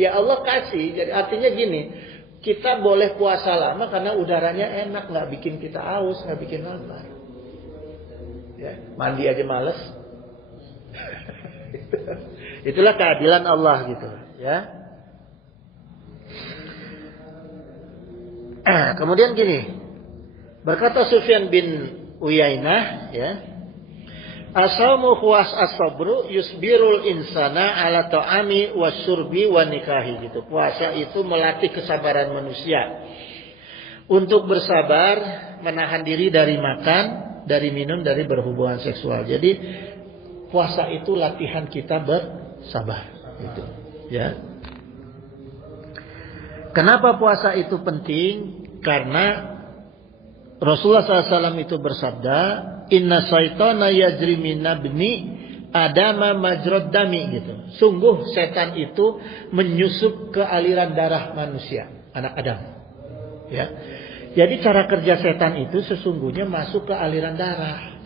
ya Allah kasih. Jadi artinya gini, kita boleh puasa lama karena udaranya enak, nggak bikin kita aus, nggak bikin lapar. Ya, mandi aja males. Itulah keadilan Allah gitu. Ya. Kemudian gini. Berkata Sufyan bin Uyainah, ya, as-saumu huwas as-sabru yusbirul insana ala ta'ami wasyurbi wa nikahi, gitu. Puasa itu melatih kesabaran manusia untuk bersabar, menahan diri dari makan, dari minum, dari berhubungan seksual. Jadi puasa itu latihan kita bersabar, gitu. Ya. Kenapa puasa itu penting? Karena Rasulullah SAW itu bersabda, Inna syaitana yajri min ibni adama majrad dami, gitu. Sungguh setan itu menyusup ke aliran darah manusia, anak Adam. Ya. Jadi cara kerja setan itu sesungguhnya masuk ke aliran darah.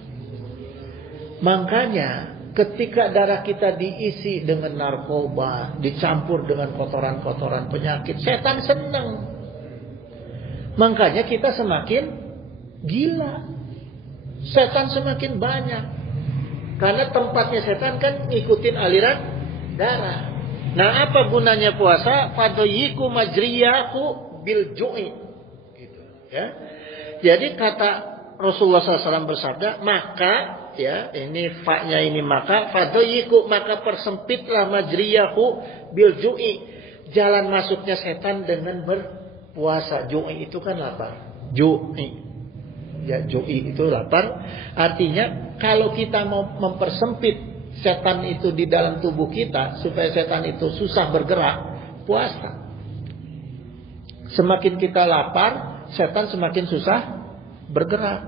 Makanya ketika darah kita diisi dengan narkoba, dicampur dengan kotoran-kotoran penyakit, setan senang. Makanya kita semakin gila. Setan semakin banyak. Karena tempatnya setan kan ngikutin aliran darah. Nah, apa gunanya puasa? Fadoyiku majriyaku bil ju'i. Gitu, ya. Jadi kata Rasulullah SAW bersabda, maka, ya, ini faknya ini maka, fadoyiku, maka persempitlah majriyaku bil ju'i. Jalan masuknya setan dengan berpuasa. Ju'i itu kan lapar. Ju'i. Ya, ju'i itu lapar. Artinya kalau kita mau mempersempit setan itu di dalam tubuh kita supaya setan itu susah bergerak, puasa. Semakin kita lapar, setan semakin susah bergerak.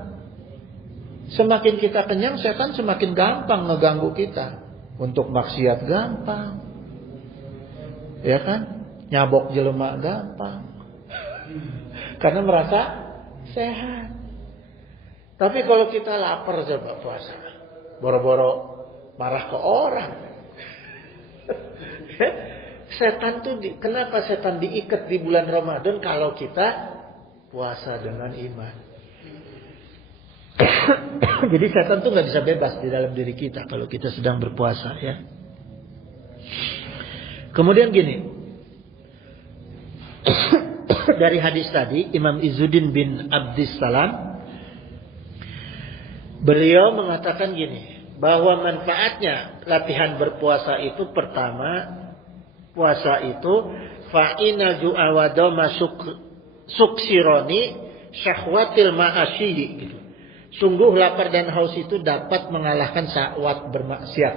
Semakin kita kenyang, setan semakin gampang ngeganggu kita. Untuk maksiat gampang, ya kan? Nyabok jelema gampang, karena merasa sehat. Tapi kalau kita lapar coba puasa, boro-boro marah ke orang. Setan tuh kenapa setan diikat di bulan Ramadan kalau kita puasa dengan iman? Jadi setan tuh nggak bisa bebas di dalam diri kita kalau kita sedang berpuasa, ya. Kemudian gini, dari hadis tadi Imam Izzuddin bin Abdissalam, beliau mengatakan gini, bahwa manfaatnya latihan berpuasa itu, pertama, puasa itu fa'ina ju'awadoma suksironi syahwatil ma'asyihi, gitu. Sungguh lapar dan haus itu dapat mengalahkan syahwat bermaksiat.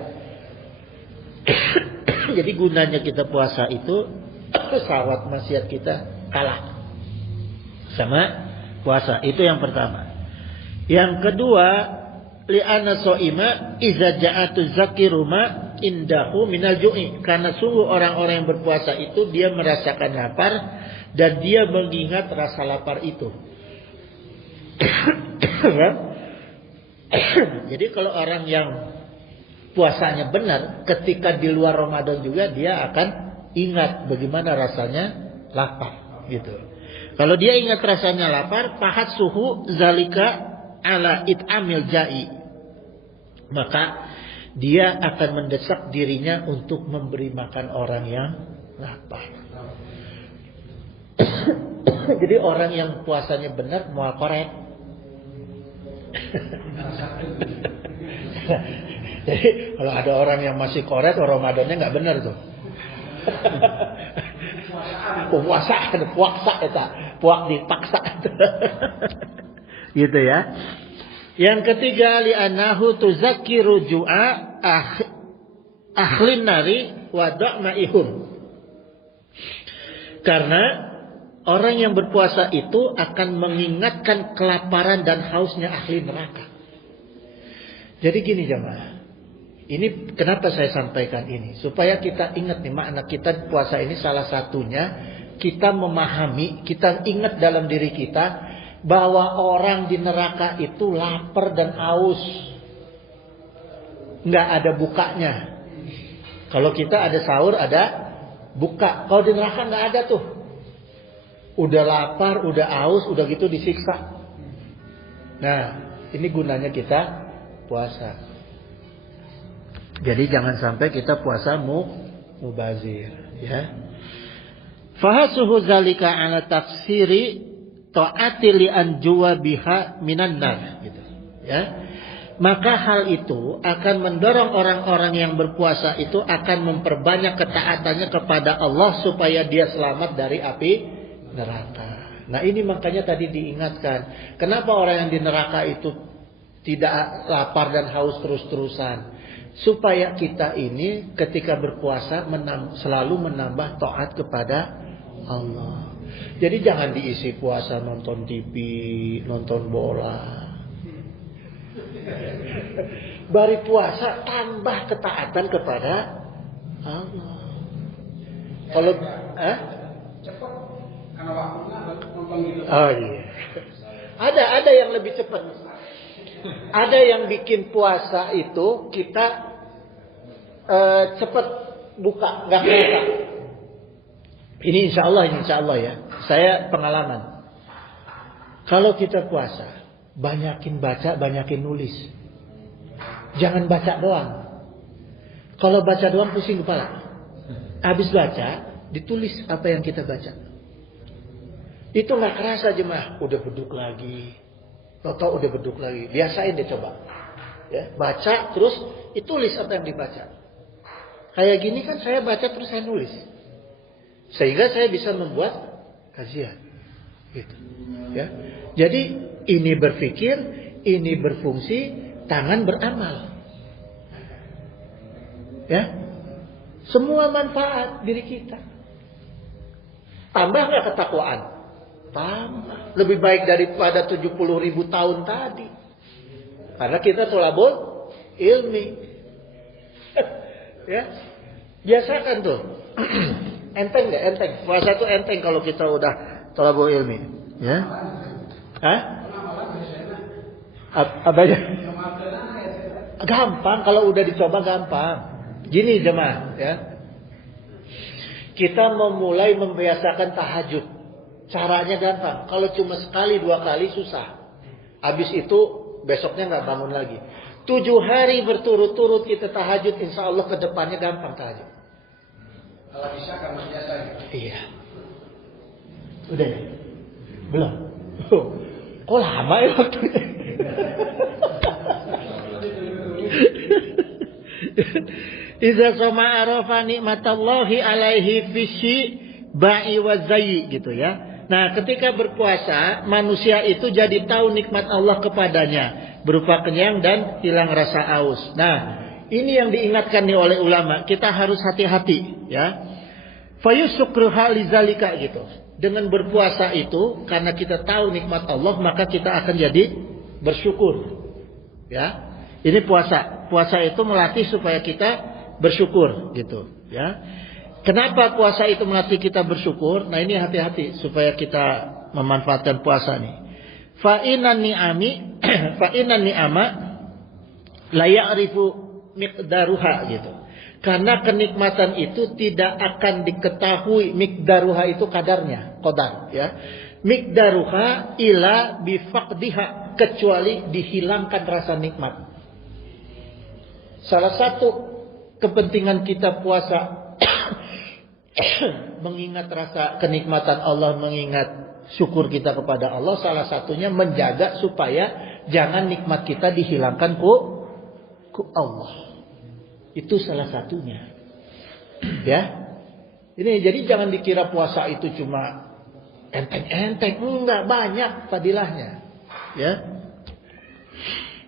Jadi gunanya kita puasa itu syahwat maksiat kita kalah sama puasa. Itu yang pertama. Yang kedua, li'anna so'ima iza ja'atu zakiruma indahu minal ju'i. Karena sungguh orang-orang yang berpuasa itu dia merasakan lapar dan dia mengingat rasa lapar itu. Jadi kalau orang yang puasanya benar, ketika di luar Ramadan juga dia akan ingat bagaimana rasanya lapar, gitu. Kalau dia ingat rasanya lapar, pahat suhu zalika ala it'amil ja'i, maka dia akan mendesak dirinya untuk memberi makan orang yang lapar. Jadi orang yang puasanya benar mau korek. Jadi kalau ada orang yang masih korek, Ramadannya nggak benar tuh. puasa eta, puak dipaksa. Gitu ya. Yang ketiga li'annahu tuzakkiru ju'a ahlin nari wa da'maihum. Karena orang yang berpuasa itu akan mengingatkan kelaparan dan hausnya ahli neraka. Jadi gini jemaah. Ini kenapa saya sampaikan ini? Supaya kita ingat nih makna kita puasa ini salah satunya kita memahami, kita ingat dalam diri kita bahwa orang di neraka itu lapar dan haus. Nggak ada bukanya. Kalau kita ada sahur, ada buka. Kalau di neraka nggak ada tuh. Udah lapar, udah haus, udah gitu disiksa. Nah, ini gunanya kita puasa. Jadi jangan sampai kita puasa mubazir, ya. Fahasuhu zalika ala tafsiri ta'ati li anjuwa biha minan nar, gitu, ya. Maka hal itu akan mendorong orang-orang yang berpuasa itu akan memperbanyak ketaatannya kepada Allah supaya dia selamat dari api neraka. Nah, ini makanya tadi diingatkan, kenapa orang yang di neraka itu tidak lapar dan haus terus-terusan? Supaya kita ini ketika berpuasa selalu menambah taat kepada Allah. Jadi jangan diisi puasa nonton TV, nonton bola. Bari puasa tambah ketaatan kepada Allah. Kalau cepat karena waktunya nonton gitu. Oh iya. Ada yang lebih cepat. Ada yang bikin puasa itu kita cepat buka, nggak kerasa. Ini insya Allah ya. Saya pengalaman. Kalau kita puasa, banyakin baca, banyakin nulis. Jangan baca doang. Kalau baca doang pusing kepala. Habis baca, ditulis apa yang kita baca. Itu nggak kerasa jemaah. Udah beduk lagi. Tahu udah beduk lagi. Biasain deh coba. Ya, baca terus ditulis apa yang dibaca. Kayak gini kan saya baca terus saya nulis. Sehingga saya bisa membuat kajian. Gitu. Ya. Jadi ini berpikir, ini berfungsi, tangan beramal. Ya. Semua manfaat diri kita. Tambah nggak ketakwaan? Tambah. Lebih baik daripada 70.000 tahun tadi. Karena kita tolabul ilmi. Ya. Biasakan tuh. Enteng gak? Enteng. Puasa tuh enteng kalau kita udah tolabul ilmi. Ya. Hah? Apa aja? Gampang. Kalau udah dicoba gampang. Gini jemaah. Ya. Kita memulai membiasakan tahajud. Caranya gampang. Kalau cuma sekali, 2 kali susah. Habis itu besoknya nggak bangun lagi. 7 hari berturut-turut kita tahajud, insya Allah ke depannya gampang tahajud. Kalau bisa kan biasa ya. Iya. Udah ya? Belum? Kok lama ya waktunya? Iza sama arafa nikmatallahi alaihi fisyi ba'i wa zayyi, gitu ya. Nah, ketika berpuasa, manusia itu jadi tahu nikmat Allah kepadanya, berupa kenyang dan hilang rasa haus. Nah, ini yang diingatkan nih oleh ulama, kita harus hati-hati, ya. Fayusukru halizalika, gitu. Dengan berpuasa itu, karena kita tahu nikmat Allah, maka kita akan jadi bersyukur. Ya. Ini puasa. Puasa itu melatih supaya kita bersyukur, gitu, ya. Kenapa puasa itu melatih kita bersyukur? Nah, ini hati-hati supaya kita memanfaatkan puasa nih. Fa innan ni'ama la ya'rifu miqdaruha, gitu. Karena kenikmatan itu tidak akan diketahui miqdaruha, itu kadarnya, qadar, ya. Miqdaruha ila bifaqdiha, kecuali dihilangkan rasa nikmat. Salah satu kepentingan kita puasa mengingat rasa kenikmatan Allah, mengingat syukur kita kepada Allah, salah satunya menjaga supaya jangan nikmat kita dihilangkan ku Allah. Itu salah satunya. Ya. Ini jadi jangan dikira puasa itu cuma enteng-enteng, enggak, banyak fadilahnya. Ya.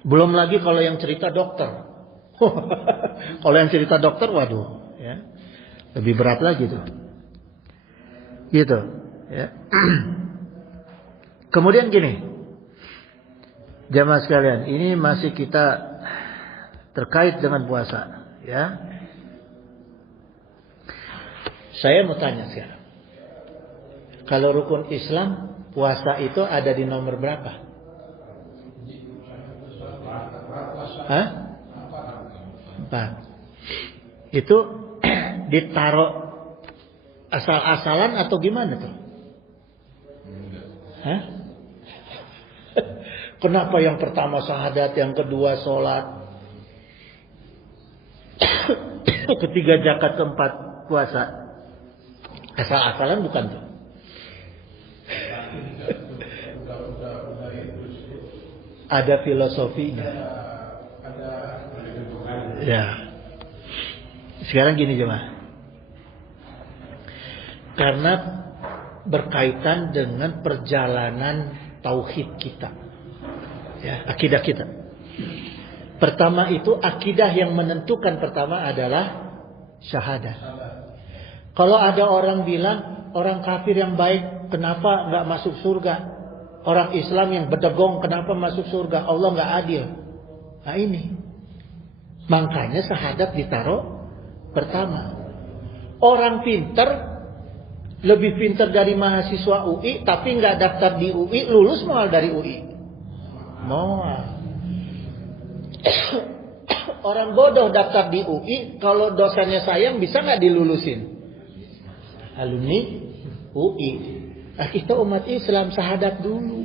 Belum lagi kalau yang cerita dokter. Kalau yang cerita dokter, waduh, ya. Lebih berat lagi tuh. Gitu, ya. Kemudian gini. Jamaah sekalian, ini masih kita terkait dengan puasa, ya. Saya mau tanya sekarang. Kalau rukun Islam, puasa itu ada di nomor berapa? Hah? 4. Itu ditaruh asal-asalan atau gimana tuh? Hah? Kenapa yang pertama syahadat, yang kedua sholat, ketiga zakat, keempat puasa? Asal-asalan bukan tuh? Ada filosofinya. Ya. Sekarang gini jemaah. Karena berkaitan dengan perjalanan tauhid kita. Ya, akidah kita. Pertama itu akidah yang menentukan pertama adalah syahadat. Kalau ada orang bilang orang kafir yang baik kenapa nggak masuk surga? Orang Islam yang bedegong kenapa masuk surga? Allah nggak adil. Nah ini. Makanya syahadat ditaruh pertama. Orang pinter lebih pinter dari mahasiswa UI tapi nggak daftar di UI, lulus mual dari UI. Mual. Orang bodoh daftar di UI, kalau dosennya sayang bisa nggak dilulusin? Alumni UI. Nah, kita umat Islam syahadat dulu.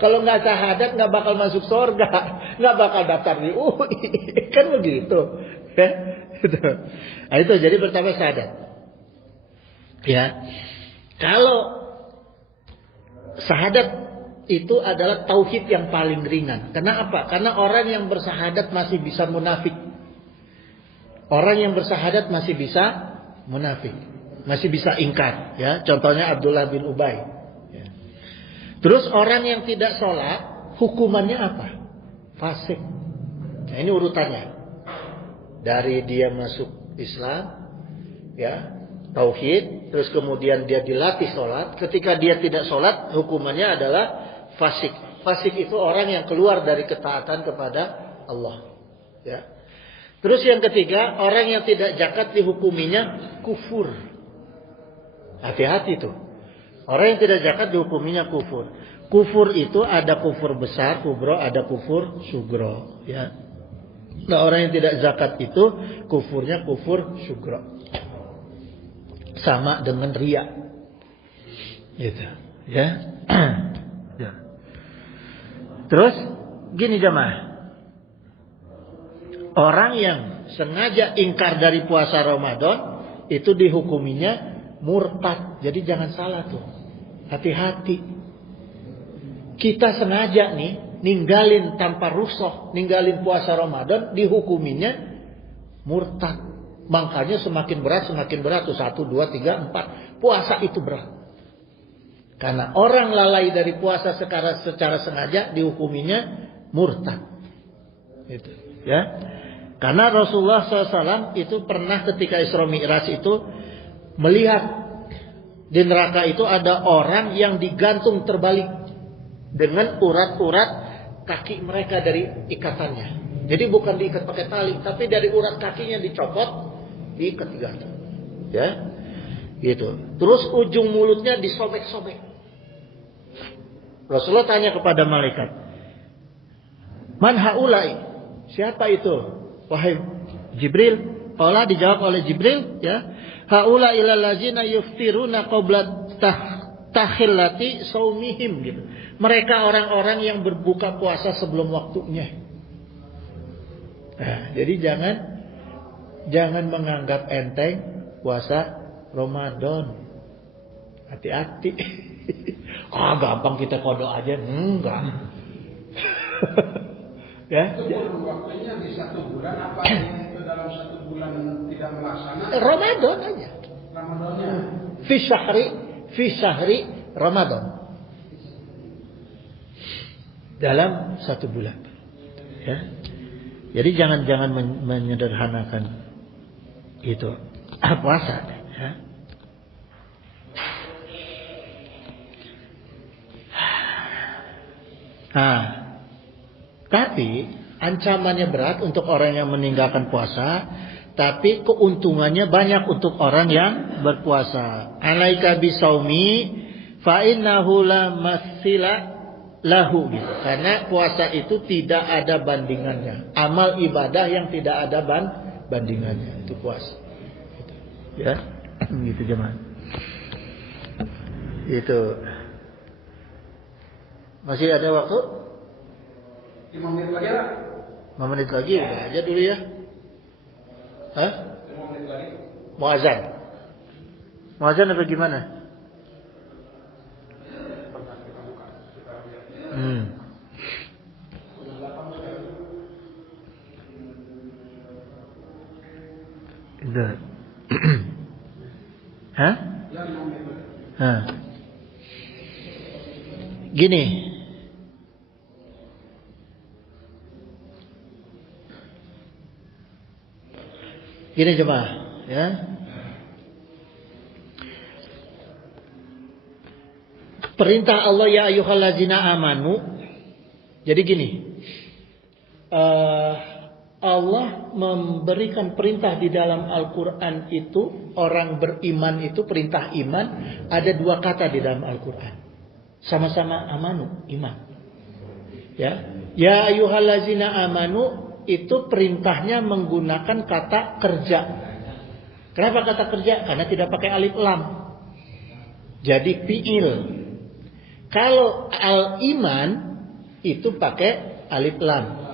Kalau nggak syahadat nggak bakal masuk surga, nggak bakal daftar di UI, kan begitu. Ya, nah, itu jadi pertama syahadat. Ya, kalau syahadat itu adalah tauhid yang paling ringan. Kenapa? Karena orang yang bersyahadat masih bisa munafik. Orang yang bersyahadat masih bisa munafik, masih bisa ingkar. Ya, contohnya Abdullah bin Ubay. Ya. Terus orang yang tidak sholat, hukumannya apa? Fasik. Nah, ini urutannya. Dari dia masuk Islam, ya, tauhid, terus kemudian dia dilatih sholat. Ketika dia tidak sholat, hukumannya adalah fasik. Fasik itu orang yang keluar dari ketaatan kepada Allah. Ya. Terus yang ketiga, orang yang tidak zakat dihukuminya kufur. Hati-hati tuh. Orang yang tidak zakat dihukuminya kufur. Kufur itu ada kufur besar, kubro, ada kufur sugro. Ya. Nah, orang yang tidak zakat itu kufurnya kufur sugro. Sama dengan riya. Gitu. Ya. Ya. Terus gini jemaah. Orang yang sengaja ingkar dari puasa Ramadan itu dihukuminya murtad. Jadi jangan salah tuh. Hati-hati. Kita sengaja nih ninggalin tanpa rukhsah, ninggalin puasa Ramadan, dihukuminya murtad. Makanya semakin berat tuh 1, 2, 3, 4. Puasa itu berat. Karena orang lalai dari puasa secara sengaja dihukuminya murtad. Itu, ya. Karena Rasulullah SAW itu pernah ketika Isra Mi'raj itu melihat di neraka itu ada orang yang digantung terbalik dengan urat-urat kaki mereka dari ikatannya. Jadi bukan diikat pakai tali, tapi dari urat kakinya dicopot, diikat digantung. Ya, gitu. Terus ujung mulutnya disobek-sobek. Rasulullah tanya kepada malaikat, "Man haulai?" Siapa itu? Wahai Jibril. Qala, dijawab oleh Jibril, ya. Haula ilal ladzina yuftiruna qabla tahillati saumihim gitu. Mereka orang-orang yang berbuka puasa sebelum waktunya. Nah, jadi jangan menganggap enteng puasa Ramadan. Hati-hati. Gampang kita kodok aja. Enggak. Ya. Itu waktunya di 1 bulan apa itu dalam dalam 1 bulan tidak melaksanakan Ramadan aja. Ramadannya. Fi syahri Ramadan. Dalam 1 bulan. Ya. Jadi jangan menyederhanakan itu puasa. Ya. Nah, tapi ancamannya berat untuk orang yang meninggalkan puasa, tapi keuntungannya banyak untuk orang yang berpuasa. Alaika bisaumi fa innahu la masila lahu gitu. Karena puasa itu tidak ada bandingannya. Amal ibadah yang tidak ada bandingannya itu puasa. Ya, gitu jemaah. Itu. Masih ada waktu? 5 menit lagi lah. 5 menit lagi udah aja dulu ya. Hah? 5 menit lagi. Mau azan? Mau azan apa gimana? Udah. Hah? Hah. Gini. Gini jemaah, ya. Perintah Allah ya ayyuhallazina amanu. Jadi gini. Allah memberikan perintah di dalam Al-Quran itu, orang beriman itu perintah iman, ada 2 kata di dalam Al-Quran. Sama-sama amanu, iman. Ya ayyuhallazina amanu itu perintahnya menggunakan kata kerja. Kenapa kata kerja? Karena tidak pakai alif lam. Jadi fi'il. Kalau al-iman itu pakai alif lam.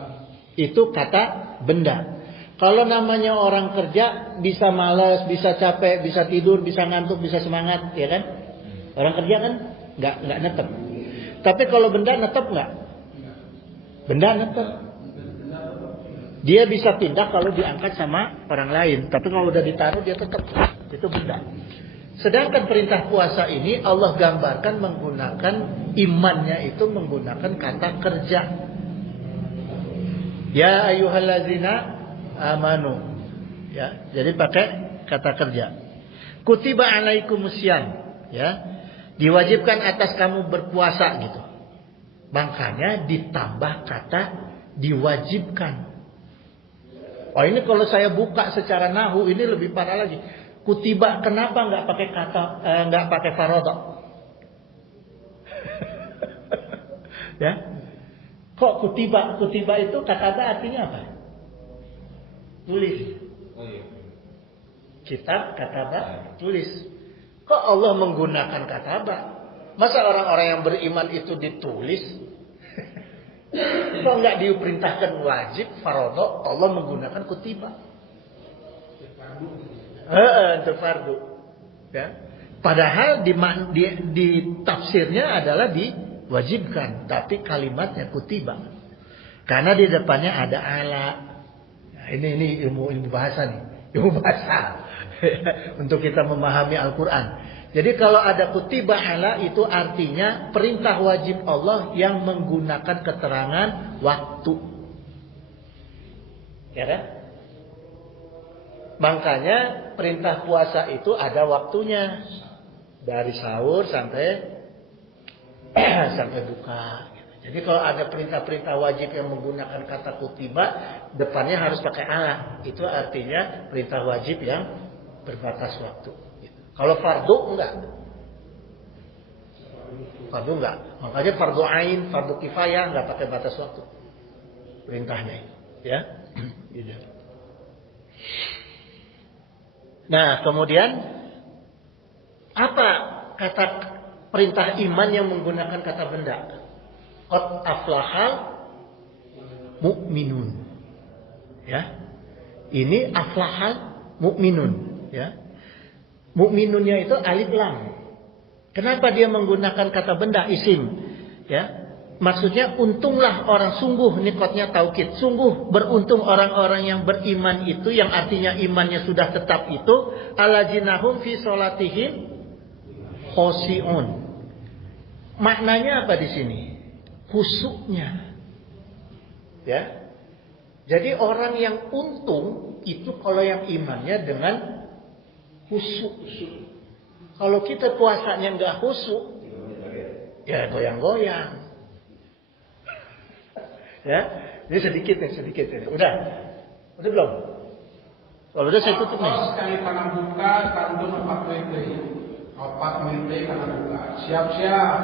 Itu kata benda. Kalau namanya orang kerja bisa malas, bisa capek, bisa tidur, bisa ngantuk, bisa semangat, ya kan? Orang kerja kan nggak netep. Tapi kalau benda netep nggak? Benda netep. Dia bisa pindah kalau diangkat sama orang lain. Tapi kalau udah ditaruh dia tetap. Itu benda. Sedangkan perintah puasa ini Allah gambarkan menggunakan imannya itu menggunakan kata kerja. Ya ayyuhallazina amanu. Ya, jadi pakai kata kerja. Kutiba alaikumusiyam. Ya, diwajibkan atas kamu berpuasa gitu. Makanya ditambah kata diwajibkan. Oh ini kalau saya buka secara nahu ini lebih parah lagi. Kutiba kenapa nggak pakai kata nggak pakai farodo? Ya, kok kutiba? Kutiba itu kata artinya apa? Tulis. Kitab kataba tulis. Kok Allah menggunakan kataba? Masa orang-orang yang beriman itu ditulis? Kok nggak diperintahkan wajib farodo? Allah menggunakan kutiba. Untuk fardu. Ya. Padahal di tafsirnya adalah diwajibkan, tapi kalimatnya kutiba. Karena di depannya ada ala. Nah, ini ilmu bahasa nih, ilmu bahasa untuk kita memahami Al-Quran. Jadi kalau ada kutiba ala itu artinya perintah wajib Allah yang menggunakan keterangan waktu. Ya kan? Makanya perintah puasa itu ada waktunya. Dari sahur sampai buka. Jadi kalau ada perintah-perintah wajib yang menggunakan kata kutiba, depannya harus pakai ala. Itu artinya perintah wajib yang berbatas waktu. Kalau fardu enggak. Fardu enggak. Makanya fardu ain, fardu kifayah enggak pakai batas waktu. Perintahnya. Ya. Gitu. Nah, kemudian apa kata perintah iman yang menggunakan kata benda? Qad aflahal mu'minun. Ya. Ini aflahal mu'minun, ya. Mukminunnya itu alif lam. Kenapa dia menggunakan kata benda isim? Ya. Maksudnya untunglah orang, sungguh nikotnya taukid, sungguh beruntung orang-orang yang beriman itu, yang artinya imannya sudah tetap itu, alladzina fi sholatihim khoshi'un. Maknanya apa di sini? Khusyuknya. Ya. Jadi orang yang untung itu kalau yang imannya dengan khusyuk. Kalau kita puasanya nggak khusyuk, ya goyang-goyang. Ya, ini sedikit ini. Udah belum? Kalau udah saya tutup nih. Sekali tanah buka, kandung 4 menit. 4 menit tanah buka. Siap-siap.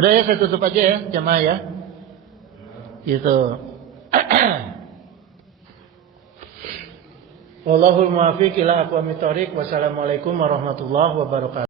Udah ya, saya tutup aja ya, jamaah ya. Gitu. Wallahul muwaffiq ila aqwamit thoriq. Wassalamualaikum warahmatullahi wabarakatuh.